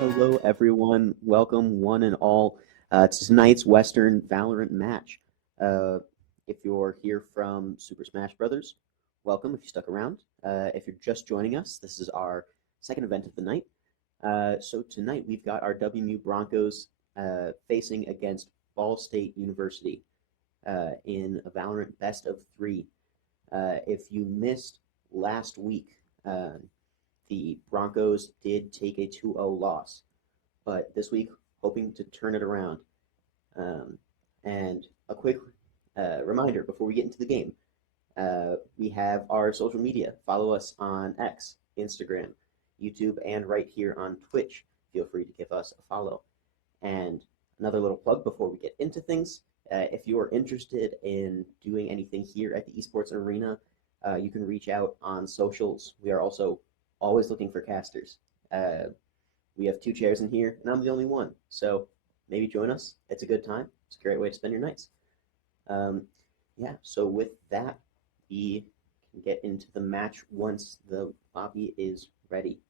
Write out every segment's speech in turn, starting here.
Hello, everyone. Welcome, one and all, to tonight's Western Valorant match. Uh, if you're here from Super Smash Brothers, welcome. If you stuck around, if you're just joining us, this is our second event of the night. So tonight we've got our WMU Broncos facing against Ball State University in a Valorant best of three. If you missed last week, the Broncos did take a 2-0 loss, but this week hoping to turn it around. And a quick reminder before we get into the game, we have our social media. Follow us on X, Instagram, YouTube, and right here on Twitch. Feel free to give us a follow. And another little plug before we get into things. If you are interested in doing anything here at the Esports Arena, you can reach out on socials. We are also always looking for casters. We have 2 chairs in here, and I'm the only one. So maybe join us. It's a good time. It's a great way to spend your nights. Yeah, so with that, we can get into the match once the lobby is ready.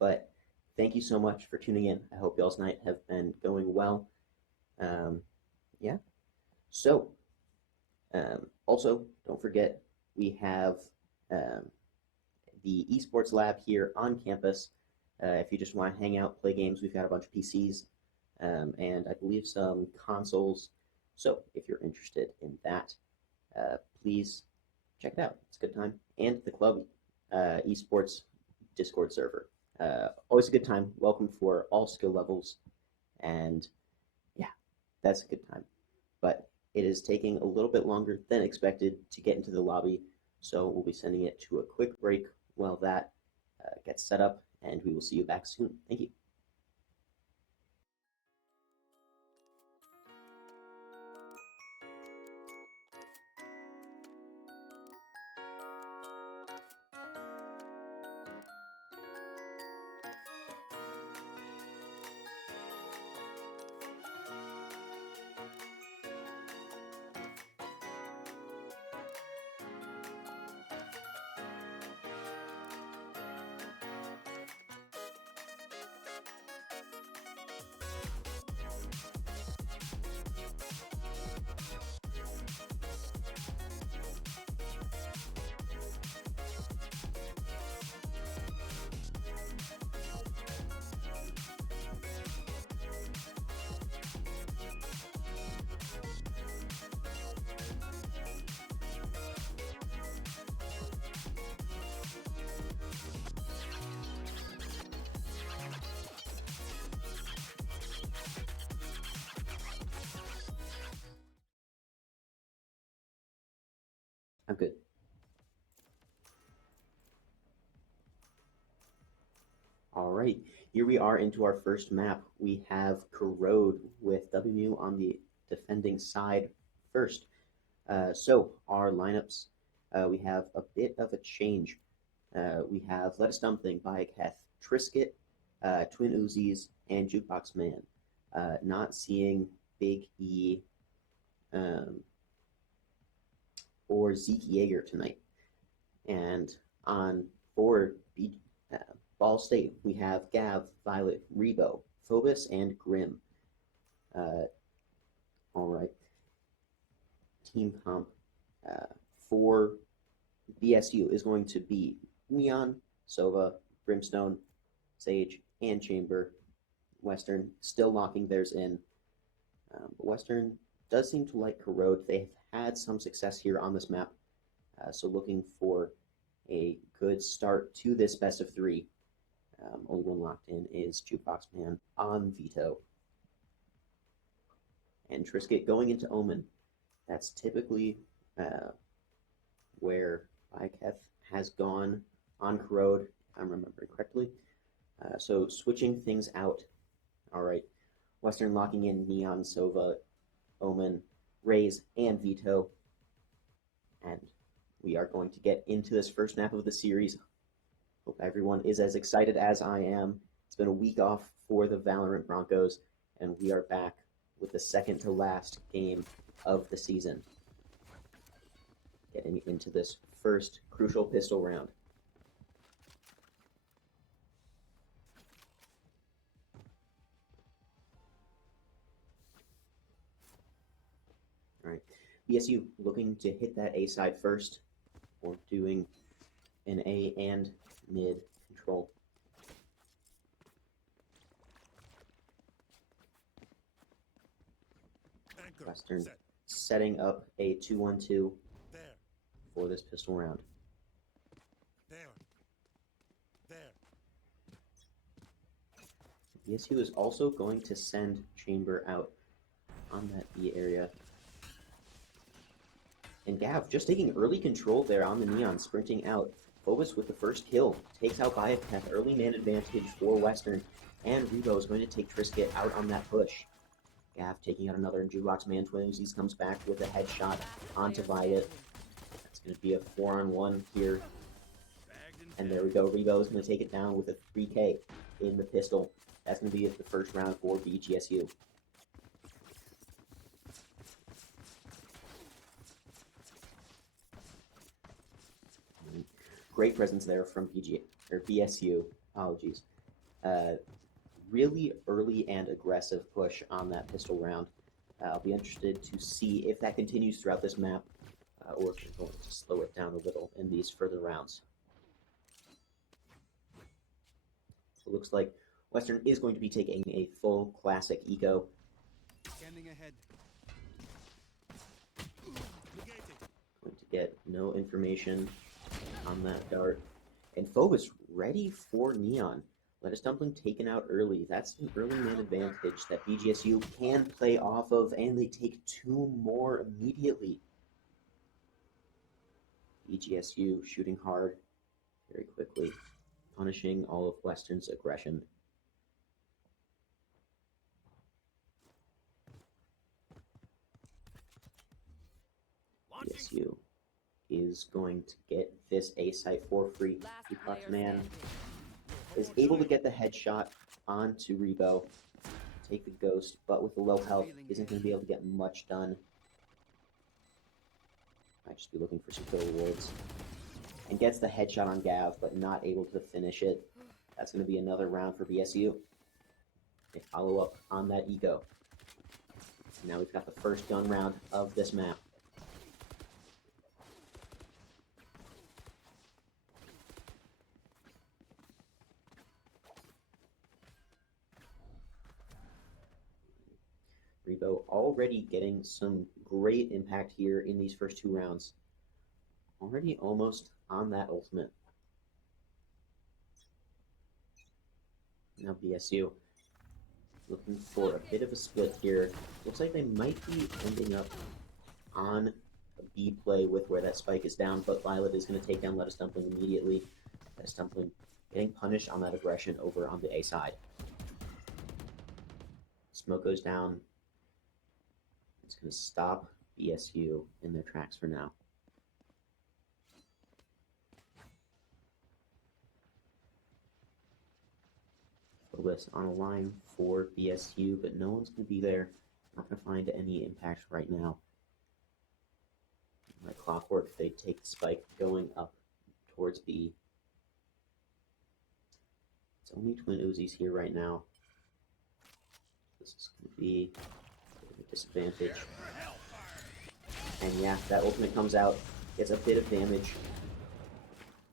But thank you so much for tuning in. I hope y'all's night have been going well. Yeah. So, also, don't forget, we have the esports lab here on campus. If you just want to hang out, play games, we've got a bunch of PCs and I believe some consoles. So if you're interested in that, please check it out. It's a good time. And the club esports Discord server. Always a good time. Welcome for all skill levels. And yeah, that's a good time. But it is taking a little bit longer than expected to get into the lobby. So we'll be sending it to a quick break while that gets set up, and we will see you back soon. Thank you. I'm good. All right, here we are into our first map. We have Corrode with WMU on the defending side first. So our lineups, we have a bit of a change. We have Let Us Something by Keth, Trisket, Twin Uzis, and Jukebox Man. Not seeing Big E or Zeke Yeager tonight. And on for Ball State, we have Gav, Violet, Rebo, Phobos, and Grim. All right. Team comp for BSU is going to be Neon, Sova, Brimstone, Sage, and Chamber. Western still locking theirs in. But Western does seem to like Corrode. They've had some success here on this map. So looking for a good start to this best of three. Only one locked in is Jukebox Man on Veto. And Trisket going into Omen. That's typically where Iketh has gone on Corrode, if I'm remembering correctly. So switching things out. All right. Western locking in Neon, Sova, Omen, Raze, and Veto. And we are going to get into this first map of the series. Hope everyone is as excited as I am. It's been a week off for the Valorant Broncos, and we are back with the second to last game of the season. Getting into this first crucial pistol round. BSU looking to hit that A side first, or doing an A and mid control. Western setting up a 2-1-2 for this pistol round. BSU is also going to send Chamber out on that B area. And Gav just taking early control there on the Neon, sprinting out. Phobos with the first kill, takes out Biotech, early man advantage for Western, and Rebo is going to take Trisket out on that push. Gav taking out another Jukebox Man. Twinsies comes back with a headshot onto Violet. That's going to be a 4-on-1 here. And there we go, Rebo is going to take it down with a 3K in the pistol. That's going to be the first round for BGSU. Great presence there from BSU. Apologies. Really early and aggressive push on that pistol round. I'll be interested to see if that continues throughout this map, or if we're going to slow it down a little in these further rounds. So it looks like Western is going to be taking a full classic eco. Scanning ahead. Going to get no information on that dart. And Phobos ready for Neon. Lettuce Dumpling taken out early. That's an early man advantage that BGSU can play off of, and they take 2 more immediately. BGSU shooting hard very quickly, punishing all of Western's aggression. BSU is going to get this A site for free. Jukebox Man is able to get the headshot onto Rebo, take the ghost, but with the low health, isn't going to be able to get much done. Might just be looking for some kill rewards. And gets the headshot on Gav, but not able to finish it. That's going to be another round for BSU. They follow up on that eco. Now we've got the first gun round of this map. Rebo already getting some great impact here in these first 2 rounds. Already almost on that ultimate. Now BSU looking for a bit of a split here. Looks like they might be ending up on a B play with where that spike is down, but Violet is going to take down Lettuce Dumpling immediately. Lettuce Dumpling getting punished on that aggression over on the A side. Smoke goes down. It's going to stop BSU in their tracks for now. Phobos on a line for BSU, but no one's going to be there. Not going to find any impact right now. Like clockwork, they take the spike going up towards B. It's only Twin Uzis here right now. This is going to be a disadvantage. And yeah, that ultimate comes out, gets a bit of damage.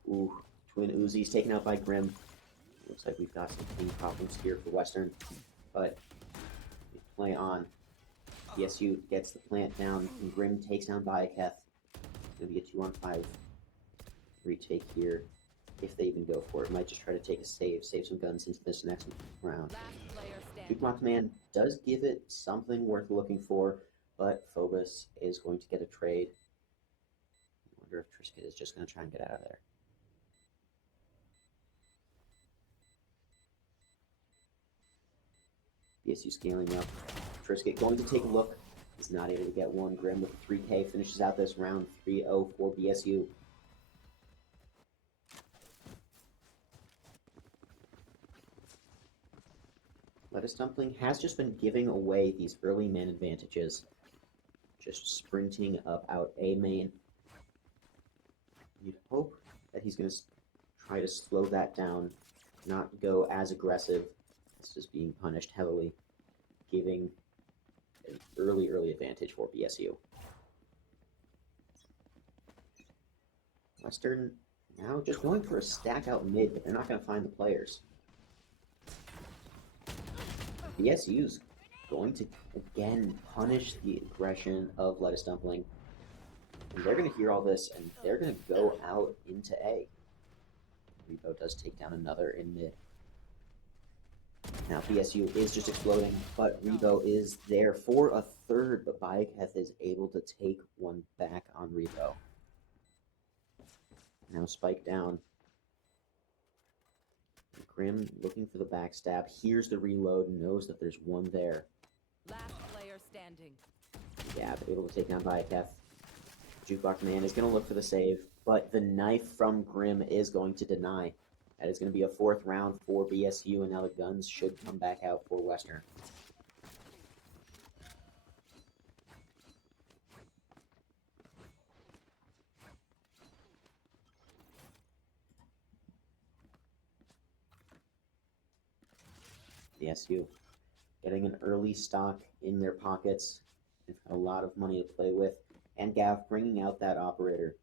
Ooh, Twin Uzis taken out by Grim. Looks like we've got some team problems here for Western, but we play on. BSU gets the plant down, and Grim takes down Biaketh. It's going to be a 2-on-5 retake here, if they even go for it. Might just try to take a save some guns into this next round. Jukebox Man does give it something worth looking for, but Phobos is going to get a trade. I wonder if Trisket is just going to try and get out of there. BSU scaling up. Trisket going to take a look. He's not able to get one. Grim with a 3K finishes out this round 3-0 for BSU. Lettuce Dumpling has just been giving away these early man advantages. Just sprinting up out A main. You'd hope that he's going to try to slow that down, not go as aggressive. It's just being punished heavily, giving an early advantage for BSU. Western now just going for a stack out mid, but they're not going to find the players. BSU's going to again punish the aggression of Lettuce Dumpling. And they're going to hear all this, and they're going to go out into A. Rebo does take down another in mid. Now BSU is just exploding, but Rebo is there for a third, but Bayaketh is able to take one back on Rebo. Now Spike down. Grim looking for the backstab, hears the reload, knows that there's one there. Last player standing. Gab able to take down Bayaketh. Jukebox Man is going to look for the save, but the knife from Grim is going to deny. That is going to be a fourth round for BSU, and now the guns should come back out for Western. BSU getting an early stock in their pockets. They've got a lot of money to play with. And Gav bringing out that operator.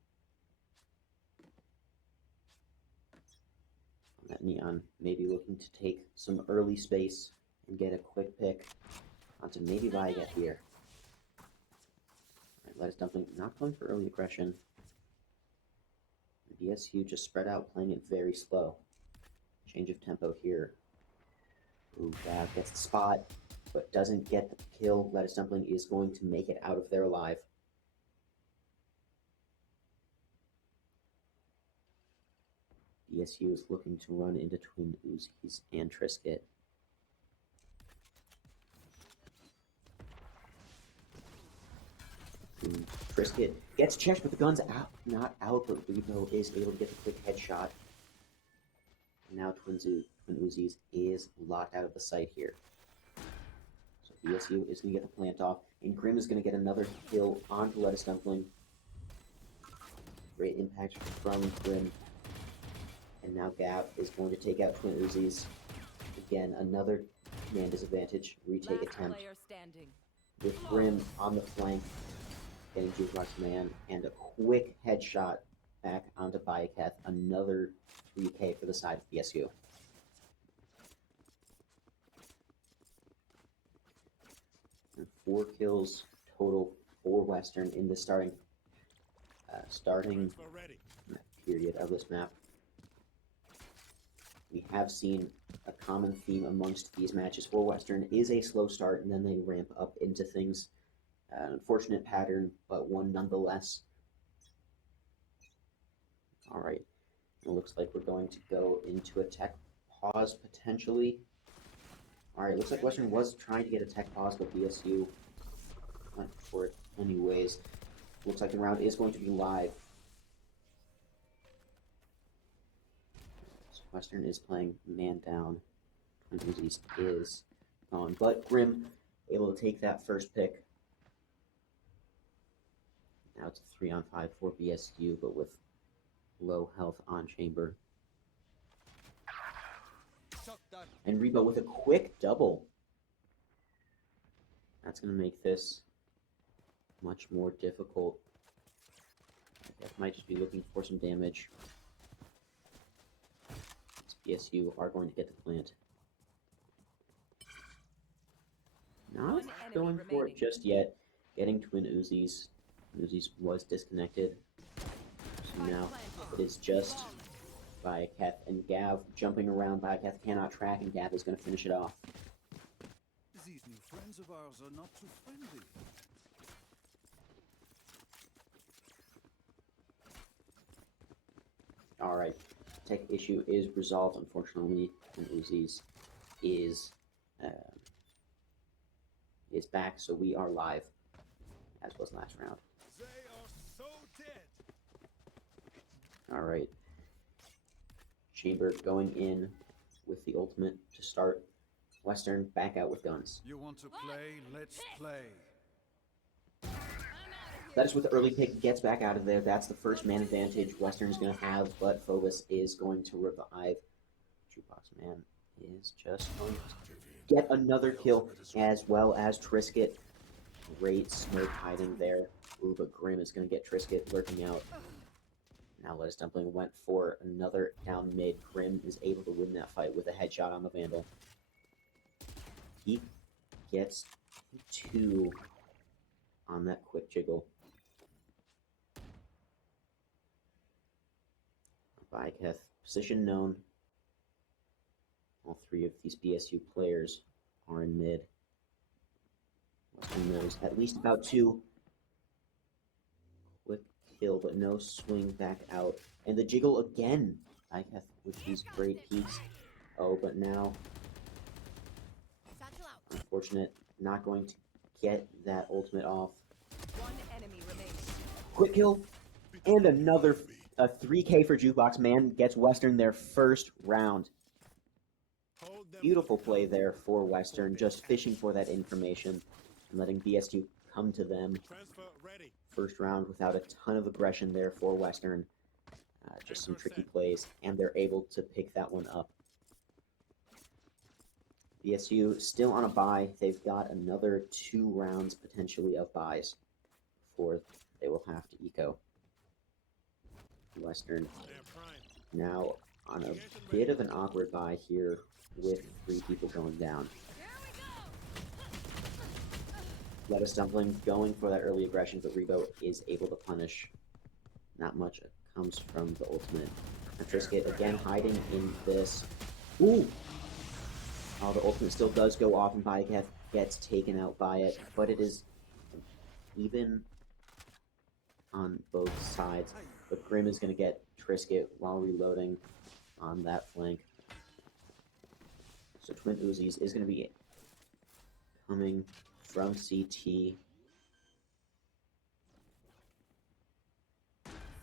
That Neon maybe looking to take some early space and get a quick pick onto maybe Bayaketh here. Alright, Lettuce Dumpling not going for early aggression. BSU just spread out, playing it very slow. Change of tempo here. Ooh, Gav gets the spot, but doesn't get the kill. Lettuce Dumpling is going to make it out of there alive. BSU is looking to run into Twin Uzis and Trisket. Trisket gets checked, but the gun's out, not out, but Rebo is able to get the quick headshot. And now Twin Uzis is locked out of the sight here. So BSU is going to get the plant off, and Grim is going to get another kill onto Lettuce Dumpling. Great impact from Grim. And now Gab is going to take out Twin Uzis. Again, another command disadvantage, retake attempt. With Grim on the flank, getting Jukebox Man, and a quick headshot back onto Bayaketh. Another 3K for the side of BSU. And 4 kills total for Western in the starting period of this map. We have seen a common theme amongst these matches for Western is a slow start, and then they ramp up into things. An unfortunate pattern, but one nonetheless. All right, it looks like we're going to go into a tech pause potentially. All right, looks like Western was trying to get a tech pause, but BSU went for it anyways. Looks like the round is going to be live. So Western is playing man down. Twin Uzis is gone, but Grim able to take that first pick. Now it's a 3-on-5 for BSU, but with low health on Chamber. And Rebo with a quick double. That's going to make this much more difficult. That might just be looking for some damage. BSU are going to get the plant. Not going for it just yet. Getting Twin Uzis. Uzis was disconnected. So now it is just Bayaketh and Gav jumping around. Bayaketh cannot track, and Gav is going to finish it off. These new friends of ours are not too friendly. Alright, tech issue is resolved, unfortunately, and Uzis is back, so we are live, as was last round. They are so dead. Alright. Chamber going in with the ultimate to start. Western back out with guns. You want to play? Let's play. That is with the early pick, gets back out of there. That's the first man advantage Western is going to have, but Phobos is going to revive. Jukebox Man is just going to get another kill, as well as Trisket. Great smoke hiding there. Ooh, but Grim is going to get Trisket lurking out. Now Lettuce Dumpling went for another down mid. Grim is able to win that fight with a headshot on the Vandal. He gets 2 on that quick jiggle. Viketh, position known. All 3 of these BSU players are in mid. Western knows at least about 2. Quick kill, but no swing back out. And the jiggle again. Viketh with these great peaks. Oh, but now, unfortunate, not going to get that ultimate off. One enemy remains. Quick kill, and another a 3K for Jukebox. Man gets Western their first round. Beautiful play there for Western, just fishing for that information and letting BSU come to them. First round without a ton of aggression there for Western. Just some tricky plays, and they're able to pick that one up. BSU still on a bye. They've got another 2 rounds potentially of buys before they will have to eco. Western now on a bit of an awkward bye here with 3 people going down. Lettuce Dumpling going for that early aggression, but Rebo is able to punish. Not much comes from the ultimate. And Trisket again hiding in this. Ooh! Oh, the ultimate still does go off, and Bayeketh gets taken out by it, but it is even on both sides. But Grim is going to get Trisket while reloading on that flank. So Twin Uzis is going to be coming from CT.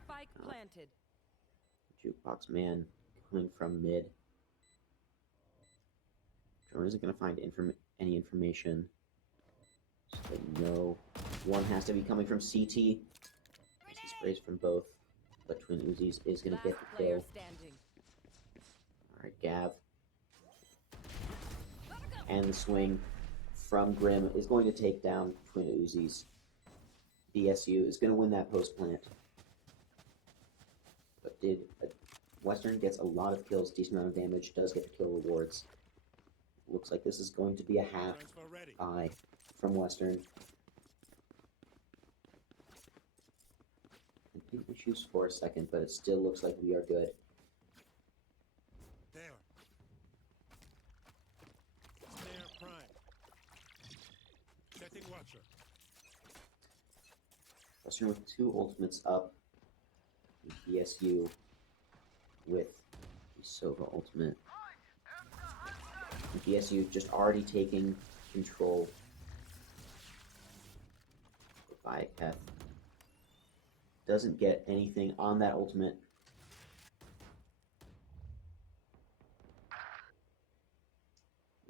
Spike planted. Jukebox Man coming from mid. Drone isn't going to find any information. So they know one has to be coming from CT. He sprays from both, but Twin Uzis is going to get the kill. Alright, Gav. And the swing from Grim is going to take down Twin Uzis. BSU is going to win that post plant. But Western gets a lot of kills, decent amount of damage, does get the kill rewards. Looks like this is going to be a half buy from Western. I think we choose for a second, but it still looks like we are good. There. Snare prime. Setting watcher. Western with 2 ultimates up. BSU with the Sova ultimate. And BSU just already taking control. Bayeketh doesn't get anything on that ultimate.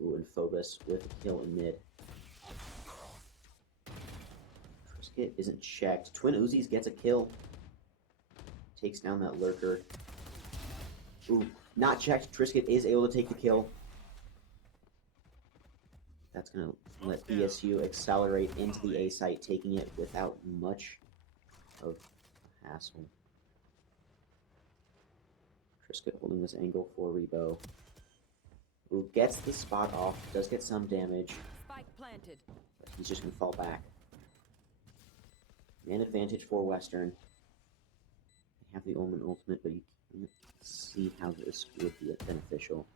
Ooh, and Phobos with a kill in mid. Trisket isn't checked. Twin Uzis gets a kill. Takes down that lurker. Ooh, not checked. Trisket is able to take the kill. That's going to let BSU accelerate into the A site, taking it without much of hassle. Trisket holding this angle for Rebo. Ooh, gets the spot off, does get some damage. Spike planted. But he's just going to fall back. Man advantage for Western. They have the Omen ultimate, but you can't see how this would be beneficial.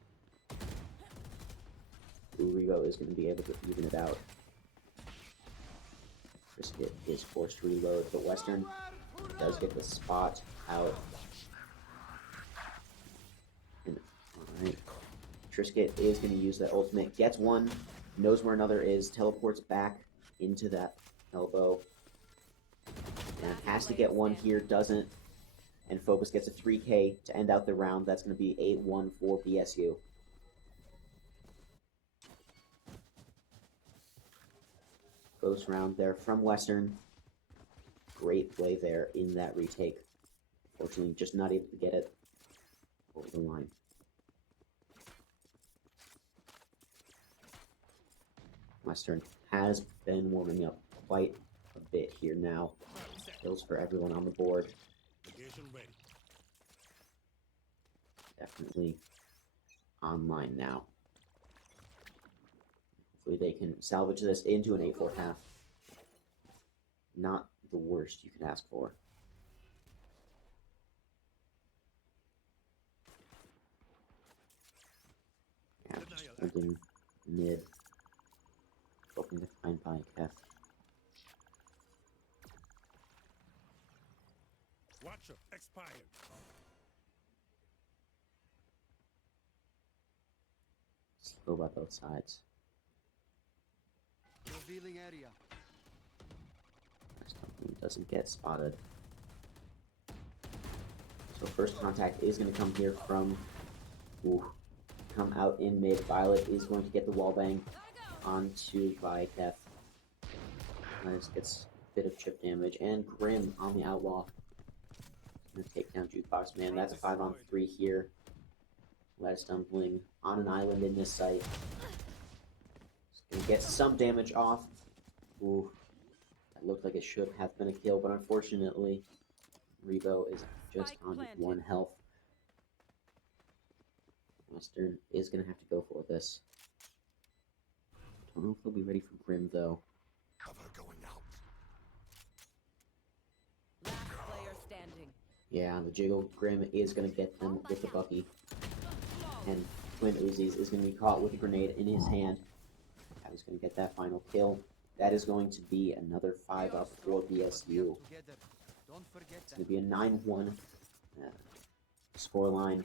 Rebo is going to be able to even it out. Trisket is forced to reload, but Western does get the spot out. Alright. Trisket is going to use that ultimate, gets one, knows where another is, teleports back into that elbow. And has to get one here, doesn't. And Phobos gets a 3K to end out the round. That's going to be 8-1 for BSU. Close round there from Western. Great play there in that retake. Fortunately, just not able to get it over the line. Western has been warming up quite a bit here now. Kills for everyone on the board. Negation ready. definitely online now. Hopefully they can salvage this into an 8-4 half. Not the worst you could ask for. Yeah, just holding mid. Hoping to find by Kef. Watcher expired. Slow by both sides. Revealing area. Something doesn't get spotted. So first contact is going to come here from... Ooh, come out in mid. Violet is going to get the wall bang onto Viketh. Nice, gets a bit of chip damage. And Grim on the Outlaw. Going to take down Jukebox Man. That's a 5-on-3 here. Lettuce Dumpling on an island in this site. Going to get some damage off. Ooh, that looked like it should have been a kill, but unfortunately, Rebo is just on 1 health. Western is going to have to go for this. Don't know if he'll be ready for Grim, though. Cover going out. Last player standing. Yeah, the Jiggle Grim is going to get them with the Bucky. And Twin Uzis is going to be caught with a grenade in his hand. That was going to get that final kill. That is going to be another 5-up for BSU. It's going to be a 9-1 scoreline.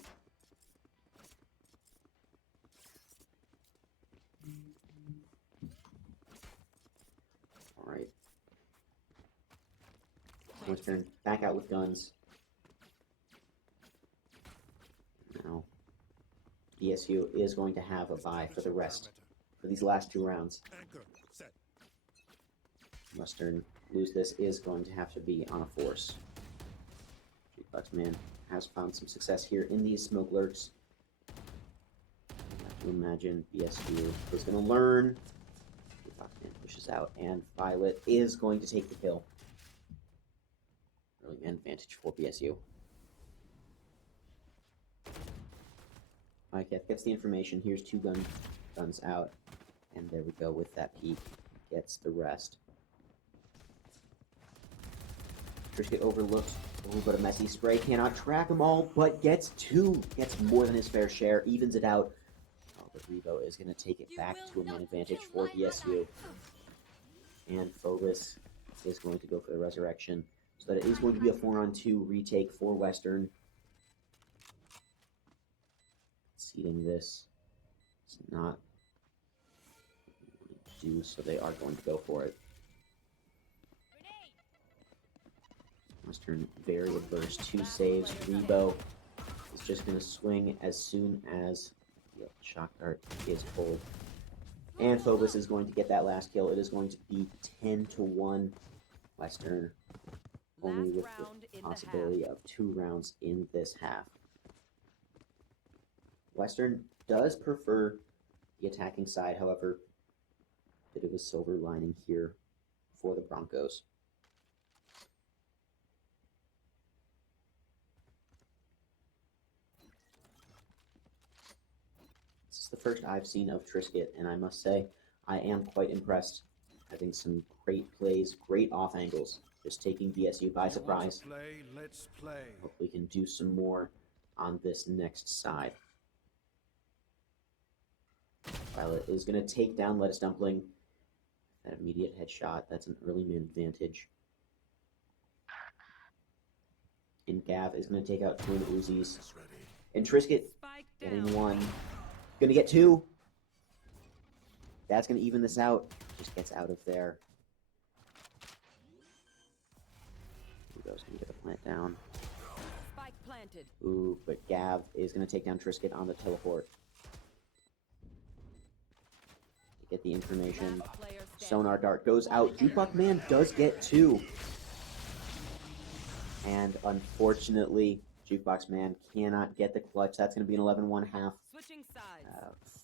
Alright. Western back out with guns. Now, BSU is going to have a bye for the rest, for these last 2 rounds. Anchor set. Western lose this is going to have to be on a force. Jukebox Man has found some success here in these smoke lurks. I have to imagine BSU is going to learn. Jukebox Man pushes out, and Violet is going to take the kill. Early man advantage for BSU. Viketh gets the information. Here's 2 guns out. And there we go with that peek. Gets the rest. Trisket overlooked a little bit of messy spray. Cannot track them all, but gets 2. Gets more than his fair share. Evens it out. Oh, but Revo is going to take it back to a man advantage for BSU. And Phobos is going to go for the resurrection. So that it is going to be a 4-on-2 retake for Western. Seeding this. It's not do, so they are going to go for it. Western very adverse. 2 saves. Rebo is just going to swing as soon as the shock dart is pulled. And Phobos is going to get that last kill. It is going to be 10-1 Western. Only with the possibility of 2 rounds in this half. Western does prefer the attacking side, however, bit of a silver lining here for the Broncos. This is the first I've seen of Trisket, and I must say, I am quite impressed. Having some great plays, great off angles, just taking BSU by surprise. Let's play. Hope we can do some more on this next side. Violet is going to take down Lettuce Dumpling. That immediate headshot, that's an early man advantage. And Gav is going to take out Twin Uzis. And Trisket getting 1. Going to get 2. That's going to even this out. Just gets out of there. Hugo's going to get the plant down. Spike planted. Ooh, but Gav is going to take down Trisket on the teleport. Get the information. Sonar dart goes out. Jukebox Man does get 2. And unfortunately, Jukebox Man cannot get the clutch. That's going to be an 11-1 half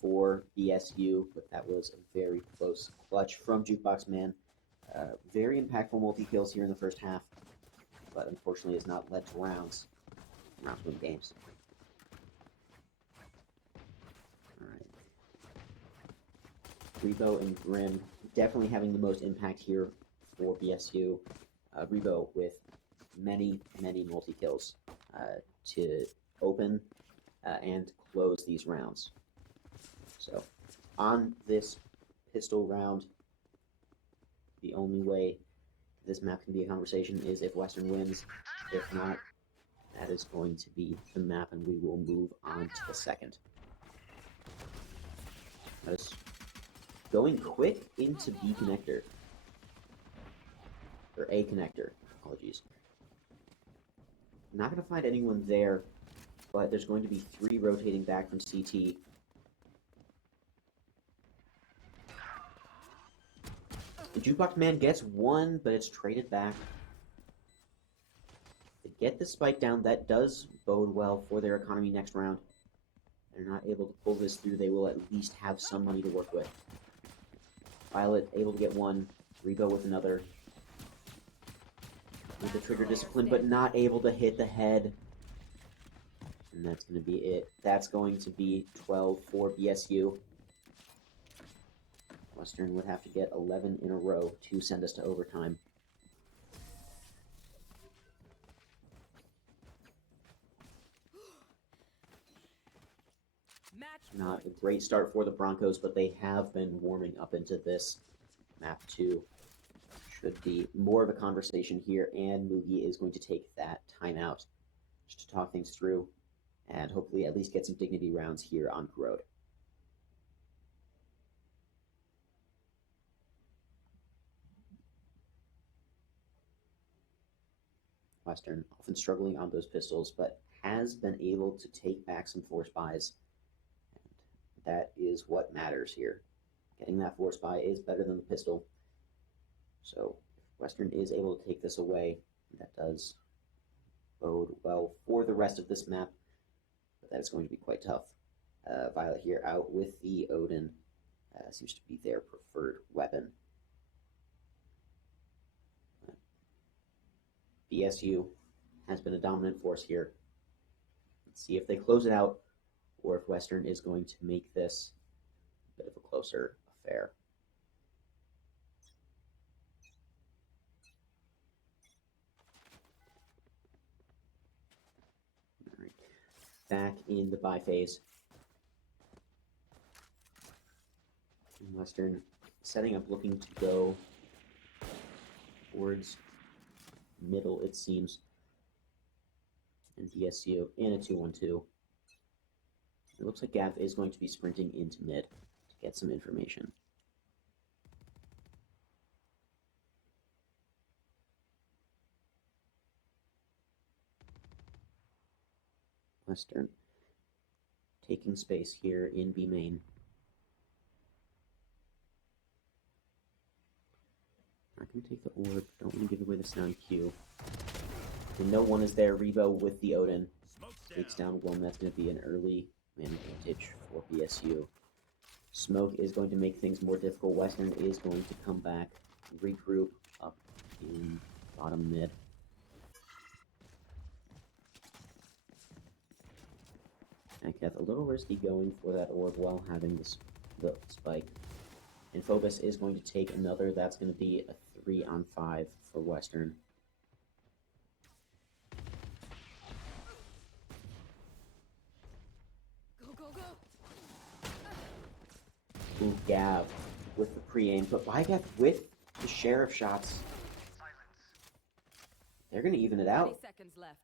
for BSU, but that was a very close clutch from Jukebox Man. Very impactful multi-kills here in the first half, but unfortunately has not led to rounds. Rounds win games. Rebo and Grim definitely having the most impact here for BSU. Rebo with many multi-kills to open and close these rounds. So on this pistol round, the only way this map can be a conversation is if Western wins. If not, that is going to be the map, and we will move on to the second. That is going quick into B connector. Or A connector, apologies. Not going to find anyone there, but there's going to be 3 rotating back from CT. The Jukebox Man gets 1, but it's traded back. They get the spike down. That does bode well for their economy next round. They're not able to pull this through. They will at least have some money to work with. Violet able to get 1. Rebo with another. With the trigger discipline, but not able to hit the head. And that's going to be it. That's going to be 12 for BSU. Western would have to get 11 in a row to send us to overtime. Not a great start for the Broncos, but they have been warming up into this map 2. Should be more of a conversation here, and Mugi is going to take that timeout just to talk things through and hopefully at least get some dignity rounds here on Road. Western often struggling on those pistols, but has been able to take back some force buys. And that is what matters here. Getting that force buy is better than the pistol. So if Western is able to take this away, that does bode well for the rest of this map, but that is going to be quite tough. Violet here out with the Odin. Seems to be their preferred weapon. BSU has been a dominant force here. Let's see if they close it out, or if Western is going to make this a bit of a closer affair. All right. Back in the buy phase. Western setting up, looking to go towards middle, it seems. And BSU in a 2-1-2. It looks like Gav is going to be sprinting into mid to get some information. Western taking space here in B main. Not going to take the orb. Don't want to give away the sound cue. And no one is there. Rebo with the Odin takes down one. That's going to be an early man advantage for BSU. Smoke is going to make things more difficult. Western is going to come back, regroup up in bottom mid. Aketh a little risky going for that orb while having the spike. And Phobos is going to take another. That's going to be a 3-on-5 for Western. Go, go, go. Ooh, Gav with the pre-aim, but Bygeth with the sheriff shots. They're going to even it out. 30 seconds left.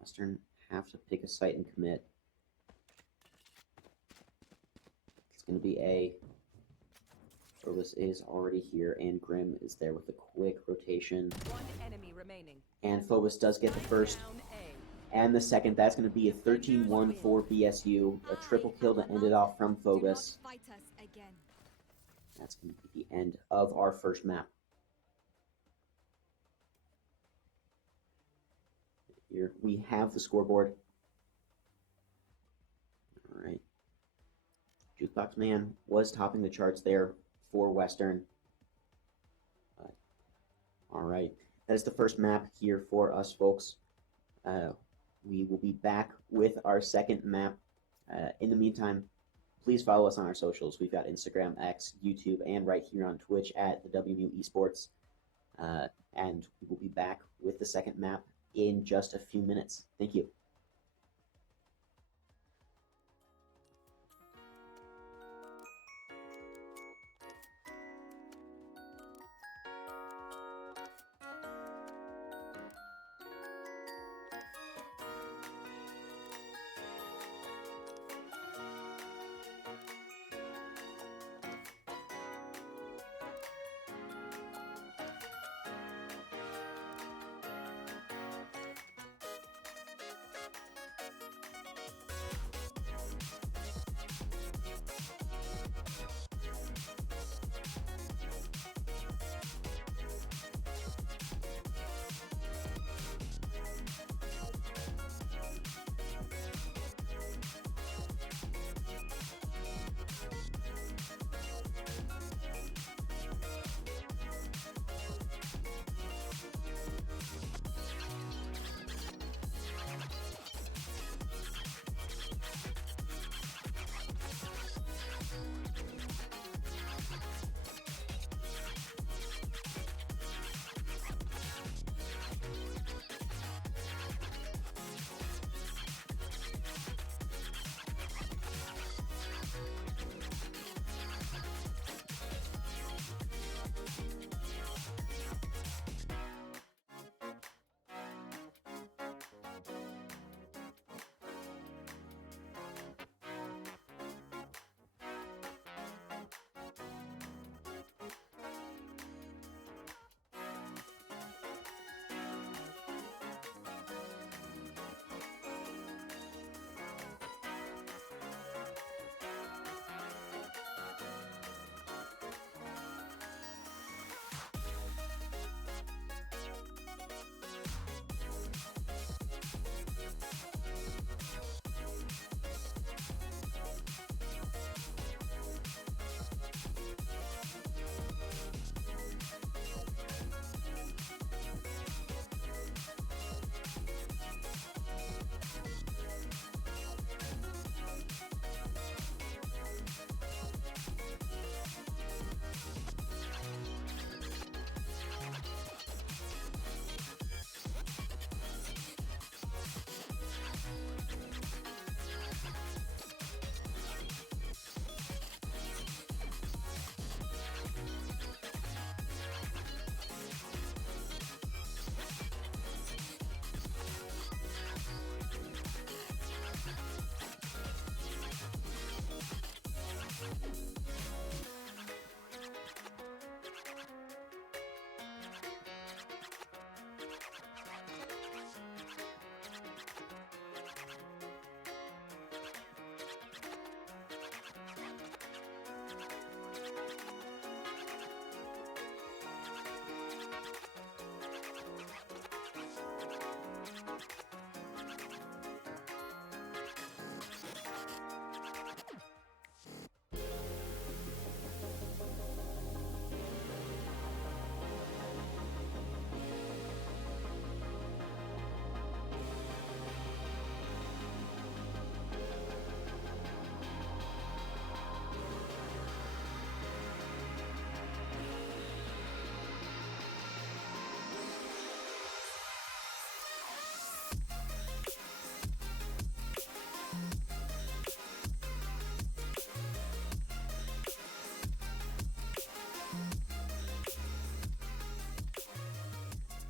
Western have to pick a site and commit. It's going to be A. Phobos is already here, and Grim is there with a quick rotation. One enemy remaining. And Phobos does get the first Down A. and the second. That's going to be a 13-1 for BSU. A triple kill to end it off from Phobos. Fight us again. That's going to be the end of our first map. Here we have the scoreboard. All right. Jukebox Man was topping the charts there for Western. All right. That is the first map here for us, folks. We will be back with our second map. In the meantime, please follow us on our socials. We've got Instagram, X, YouTube, and right here on Twitch at the WMU Esports. And we will be back with the second map in just a few minutes. Thank you.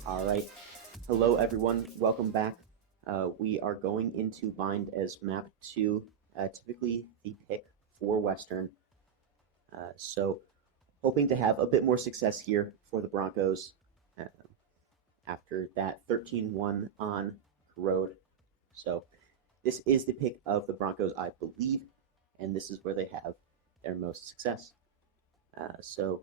All right. Hello, everyone. Welcome back. We are going into Bind as map 2, typically the pick for Western. So hoping to have a bit more success here for the Broncos after that 13-1 on road. So this is the pick of the Broncos, I believe, and this is where they have their most success. So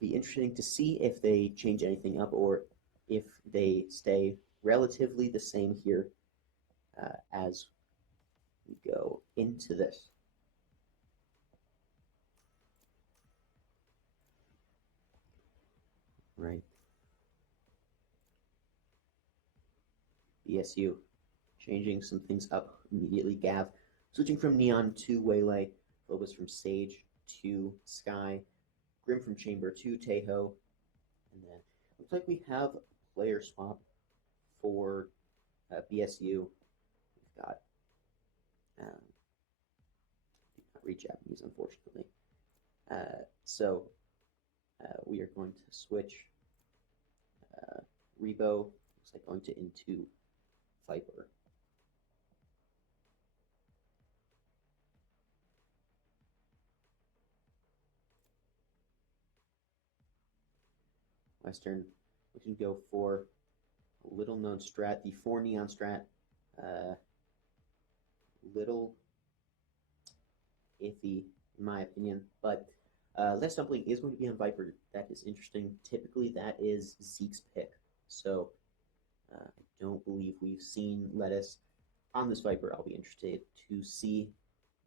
be interesting to see if they change anything up or if they stay relatively the same here as we go into this. Right. BSU changing some things up immediately. Gav Switching from Neon to Waylay, Phobos from Sage to Sky, Grim from Chamber to Teho, and then looks like we have a player swap for BSU. We've got do not read Japanese, unfortunately. So we are going to switch Rebo, looks like going to into Viper. Western, we can go for a little known strat, the 4 Neon strat. Little iffy, in my opinion, but Less Dumpling is going to be on Viper. That is interesting. Typically, that is Zeke's pick. So I don't believe we've seen Lettuce on this Viper. I'll be interested to see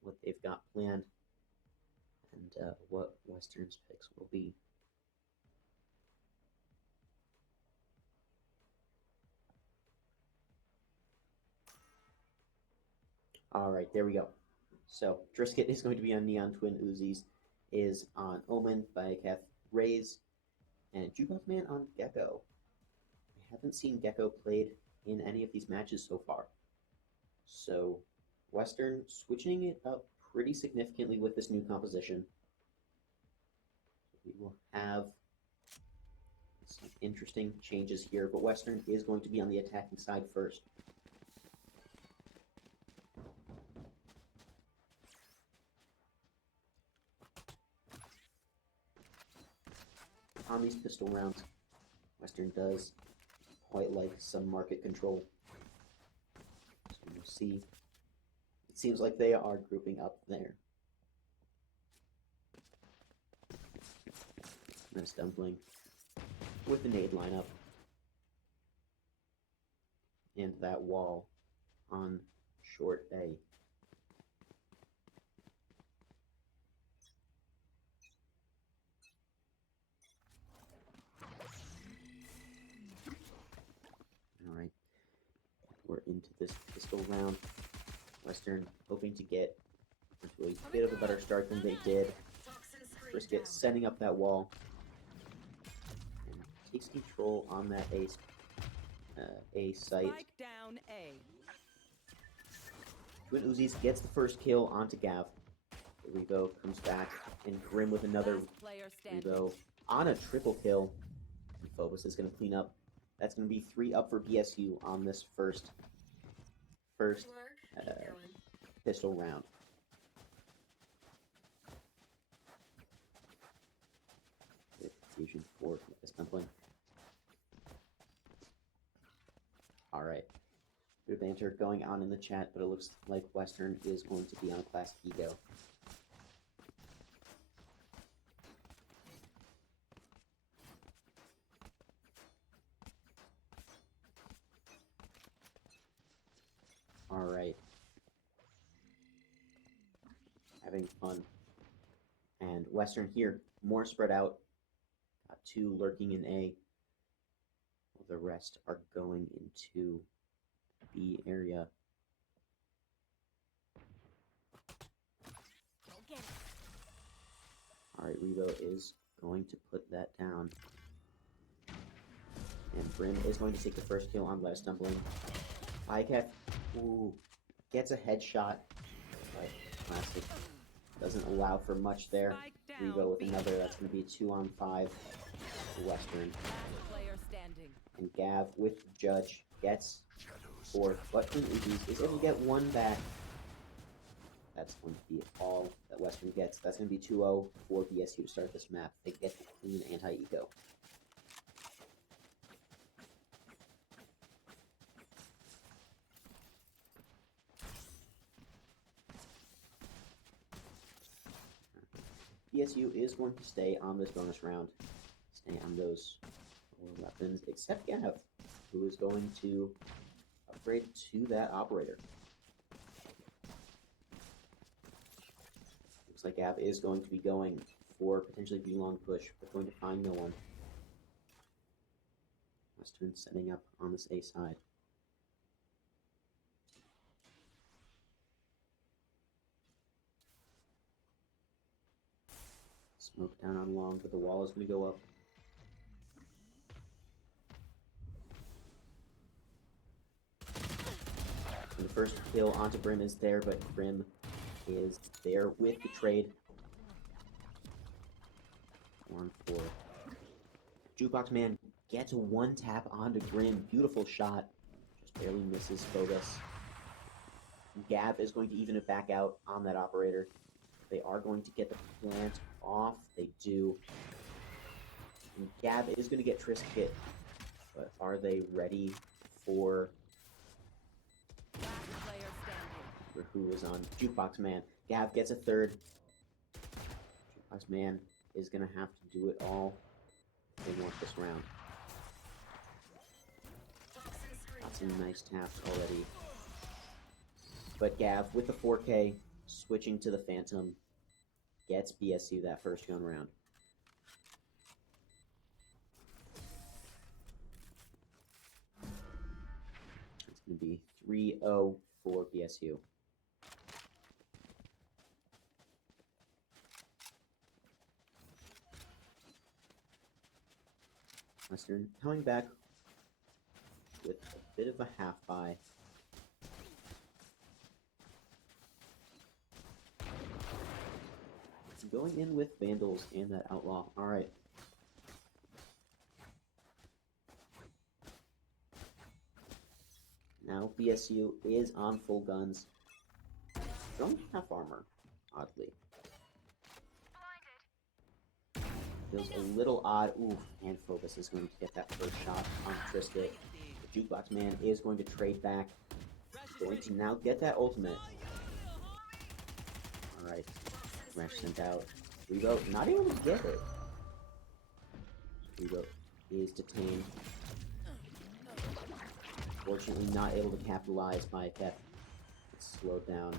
what they've got planned and what Western's picks will be. All right, there we go. So Drisket is going to be on Neon Twin Uzis, is on Omen, Biocath, Raze, and Jukebox Man on Gecko. I haven't seen Gecko played in any of these matches so far. So Western switching it up pretty significantly with this new composition. We will have some interesting changes here, but Western is going to be on the attacking side first. On these pistol rounds, Western does quite like some market control. So you'll see, it seems like they are grouping up there. Nice Dumpling with the nade lineup. And that wall on short A. Alright, we're into this pistol round. Western hoping to get into a bit of a better start than they did. Brisket setting up that wall and takes control on that A site. Spike down A. Twin Uzis gets the first kill onto Gav. Rebo comes back, and Grim with another Last player standing. Rebo on a triple kill. And Phobos is going to clean up. That's going to be 3 up for BSU on this first pistol round. Fusion for this Dumpling. All right. Bit of banter going on in the chat, but it looks like Western is going to be on Classic Ego. All right. Having fun. And Western here, more spread out. Got 2 lurking in A. The rest are going into B area. Alright, Rebo is going to put that down. And Brim is going to take the first kill on Last Dumpling. Biocath, ooh, gets a headshot. But Classic doesn't allow for much there. Rebo with another, that's going to be 2 on 5 for Western. Last player standing. And Gav with Judge gets 4, but Twin Uzis is able to get 1 back. That's going to be all that Western gets. That's going to be 2-0 for BSU to start this map. They get the clean anti-eco. BSU is going to stay on this bonus round. Stay on those weapons, except Gav, who is going to upgrade to that operator. Looks like Gav is going to be going for potentially the long push, but going to find no one. Western setting up on this A side. Smoke down on long, but the wall is going to go up. And the first kill onto Brim is there, but Brim is there with the trade. 1-4. Jukebox Man gets a one tap onto Grim. Beautiful shot. Just barely misses Phoebus. Gav is going to even it back out on that operator. They are going to get the plant off. They do. And Gav is going to get Trisk hit. But are they ready for Last player standing. who is on Jukebox Man? Gav gets a third. Jukebox Man is going to have to do it all. They want this round. Got some nice taps already. But Gav with the 4K, switching to the Phantom, gets BSU that first gun round. It's going to be 3-0 for BSU. Western coming back with a bit of a half buy. Going in with Vandals and that Outlaw. Alright. Now BSU is on full guns. Don't have armor, oddly. Feels a little odd. Oof, and Phobus is going to get that first shot on Trisket. The Jukebox Man is going to trade back. Going to now get that ultimate. Alright. Smash sent out. Rebo not able to get it. Rebo is detained. Fortunately not able to capitalize by Kef. It's slowed down.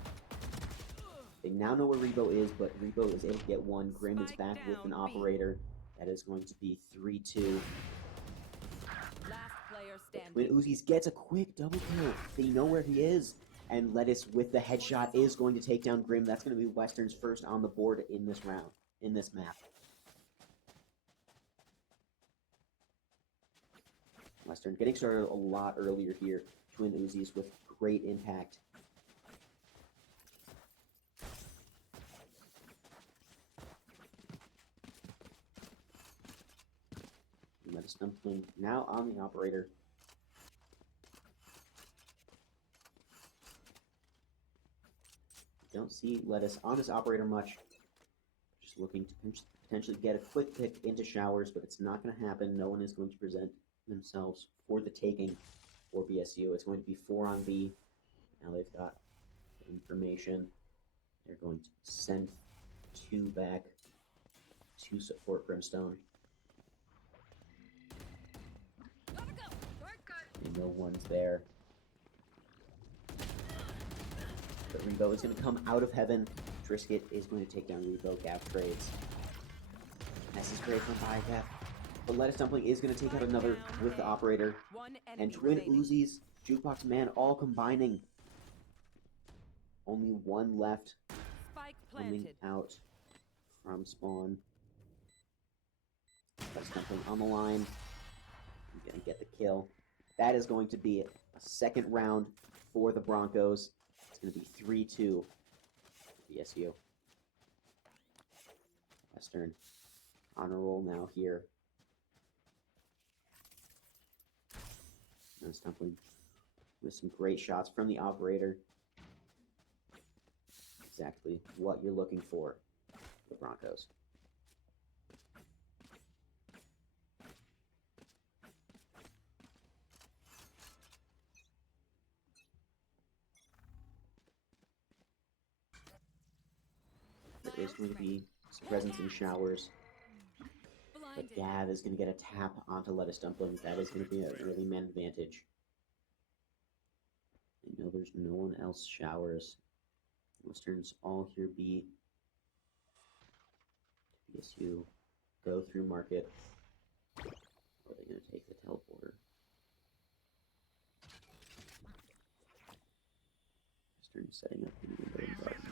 They now know where Rebo is, but Rebo is able to get one. Grim is back with an operator. That is going to be 3-2. Last player standing. Twin Uzis gets a quick double kill. They know where he is. And Lettuce with the headshot is going to take down Grim. That's going to be Western's first on the board in this round, in this map. Western getting started a lot earlier here. Twin Uzis with great impact. Lettuce dumpling now on the operator. Don't see Lettuce on this operator much. Just looking to potentially get a quick pick into showers, but it's not going to happen. No one is going to present themselves for the taking for BSU. It's going to be 4 on B. Now they've got information. They're going to send 2 back to support Brimstone. And no one's there. But Rebo is going to come out of heaven. Trisket is going to take down Rebo. Gav trades. Nice spray from Gav. But Lettuce Dumpling is going to take out another with the operator. And Twin Uzis, Jukebox Man, all combining. Only one left. Spike Coming planted. out from spawn. Lettuce Dumpling on the line. I'm going to get the kill. That is going to be a second round for the Broncos. It's going to be 3-2 BSU. Western on a roll now here. And Stumpling with some great shots from the operator. Exactly what you're looking for, the Broncos. There is going to be some presence in showers. But Gav is going to get a tap onto Lettuce Dumpling. That is going to be a early man advantage. I know there's no one else showers. Westerns all here B. BSU go through market. Or are they going to take the teleporter? Western setting up in the window and garden.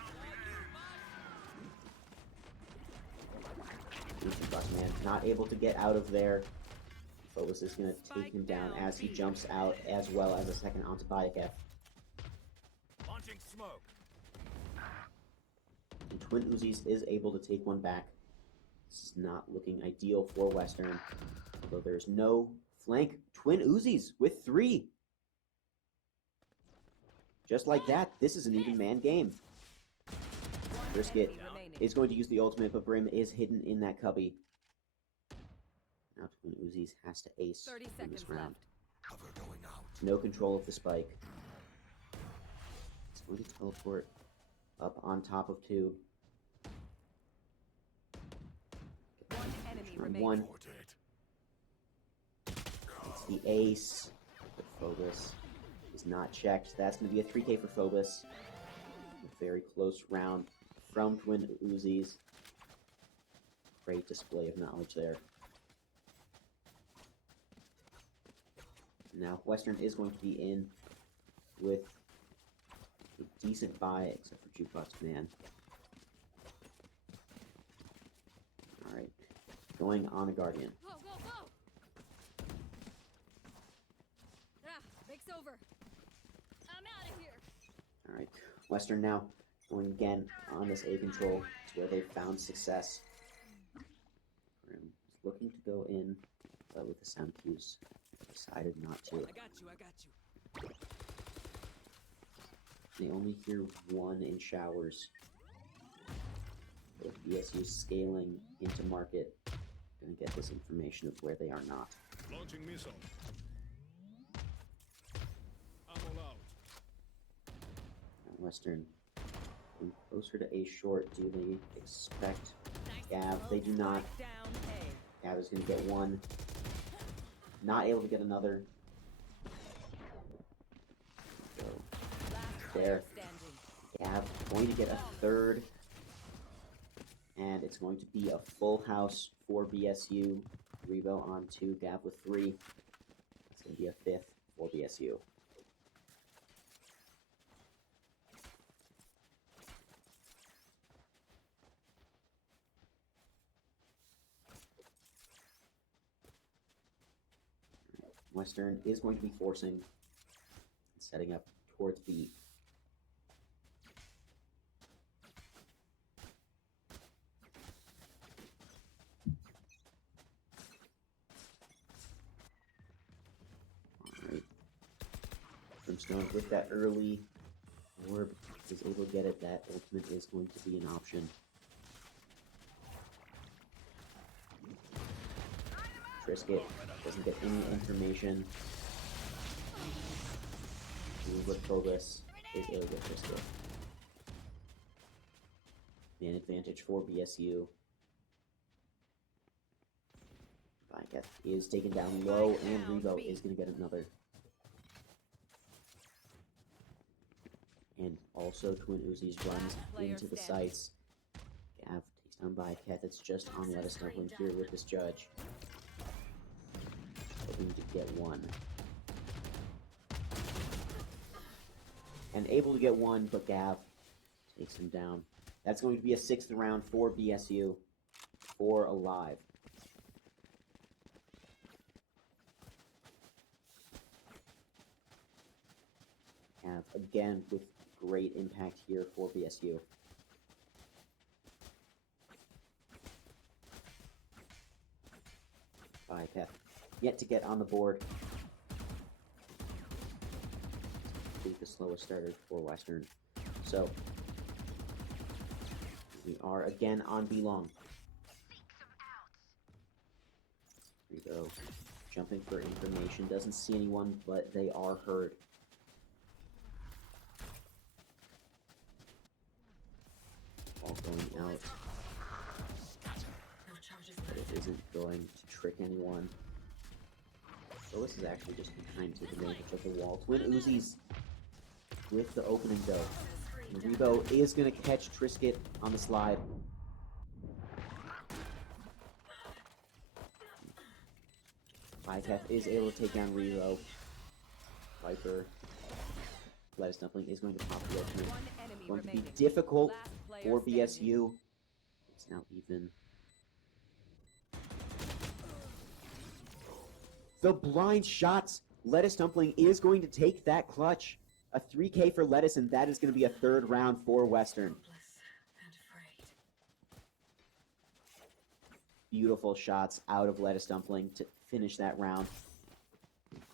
Not able to get out of there. Phobos is going to take him down as he jumps out, as well as a second onto Bayaketh. Launching smoke. And Twin Uzis is able to take one back. This is not looking ideal for Western. Although there's no flank. Twin Uzis with 3. Just like that, this is an even man game. Brisket is going to use the ultimate, but Brim is hidden in that cubby. Now Twin Uzis has to ace 30 in seconds this round. left. Cover going out. No control of the spike. It's going to teleport up on top of 2. One enemy Round remaining. 1. Reported. It's the ace. But Phobos is not checked. That's going to be a 3K for Phobos. A very close round from Twin Uzis. Great display of knowledge there. Now, Western is going to be in with a decent buy, except for Jukebox Man. Alright, going on a Guardian. Go, go, go! Ah, break's over. I'm out of here. Alright, Western now going again on this A control. It's where they found success. Grim is looking to go in, but with the sound cues, decided not to. I got you. They only hear 1 in showers. With BSU scaling into market, gonna get this information of where they are not. Launching missile. Ammo out. Western going closer to A short. Do they expect Gav? They do not. Down A. Gav is going to get 1. Not able to get another. So, Last there. player standing. Gav going to get a 3rd. And it's going to be a full house for BSU. Rebo on 2, Gav with 3. It's going to be a 5th for BSU. Western is going to be forcing and setting up towards B. Alright. Brimstone with that early orb is able to get it. That ultimate is going to be an option. Trisket doesn't get any information. With Phobos is able to get Trisket. Man advantage for BSU. Bayaketh is taken down low, and Rebo is going to get another. And also Twin Uzis runs into the sights. Gav takes down Bayaketh. It's just on Lettuce Dumpling here with this judge. Hoping to get 1. And able to get 1, but Gav takes him down. That's going to be a 6th round for BSU. 4 alive. Gav again with great impact here for BSU. Bayaketh yet to get on the board. The slowest starter for Western. So we are again on B long. Here we go. Jumping for information. Doesn't see anyone, but they are heard. All going out. But it isn't going to trick anyone. So this is actually just behind to the advantage of the wall. Twin Uzis with the opening go. And Rebo is going to catch Trisket on the slide. Bayaketh is able to take down Rebo. Viper. Lettuce Dumpling is going to pop the ultimate. One enemy Going to be remaining. difficult Last player for standing. BSU. It's now even. The blind shots. Lettuce Dumpling is going to take that clutch. A 3K for Lettuce, and that is going to be a third round for Western. Beautiful shots out of Lettuce Dumpling to finish that round.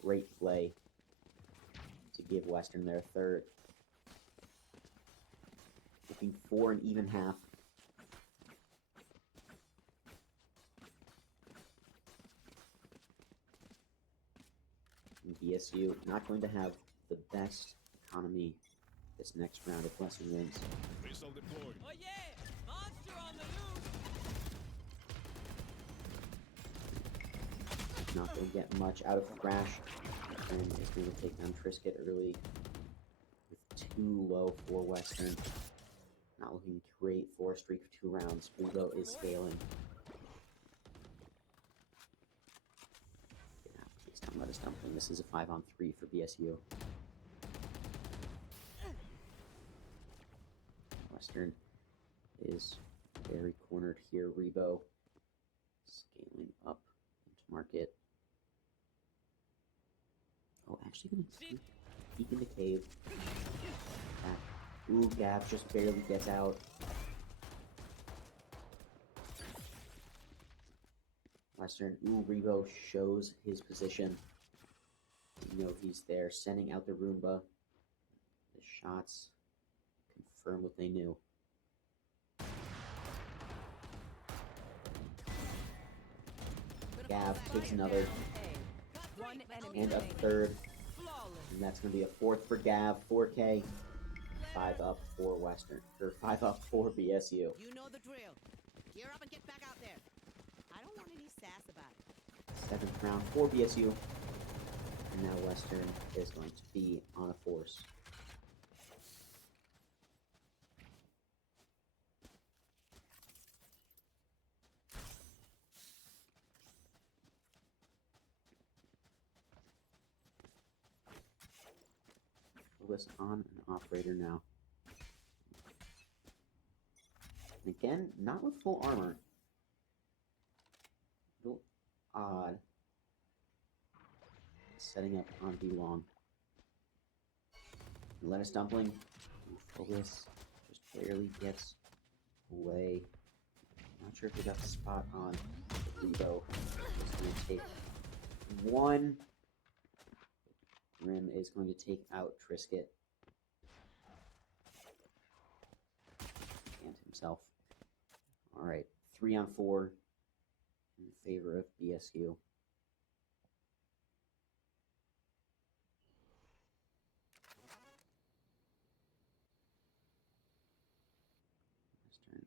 Great play to give Western their third. Looking for an even half. And BSU not going to have the best economy this next round if Western wins. Missile deployed. Oh yeah! Monster on the loose! Not going to get much out of Thrash. And is going to take down Trisket early with too low for Western. Not looking great for a streak of 2 rounds. Ugo is failing. Takes down Lettuce Dumpling. This is a 5-on-3 for BSU. Western is very cornered here. Rebo scaling up into market. Oh, actually gonna peek in the cave. Ooh, Gav just barely gets out. Western, ooh, Rebo shows his position. You know he's there, sending out the Roomba. The shots confirm what they knew. Gav takes another, One enemy and a remaining. third, Flawless. and that's going to be a fourth for Gav, 4K, 5 up for Western, or 5 up for BSU. You know the drill. Gear up and get back out there. I don't want any sass about it. 7th round for BSU, and now Western is going to be on a force. List on an operator now. And again, not with full armor. A little odd. Setting up on B long. Lettuce Dumpling. Focus just barely gets away. Not sure if he got the spot on Rebo. Just gonna take one. Rim is going to take out Trisket and himself. Alright, 3-on-4 in favor of BSU. Western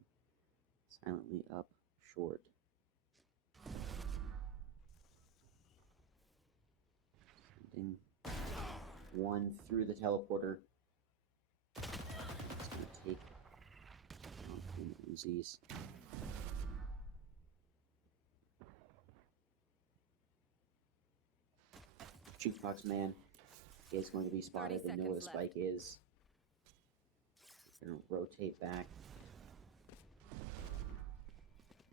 silently up short. Sending one through the teleporter. It's going to take out the Uzis. Jukebox Man is going to be spotted. They know where the seconds spike is. He's going to rotate back.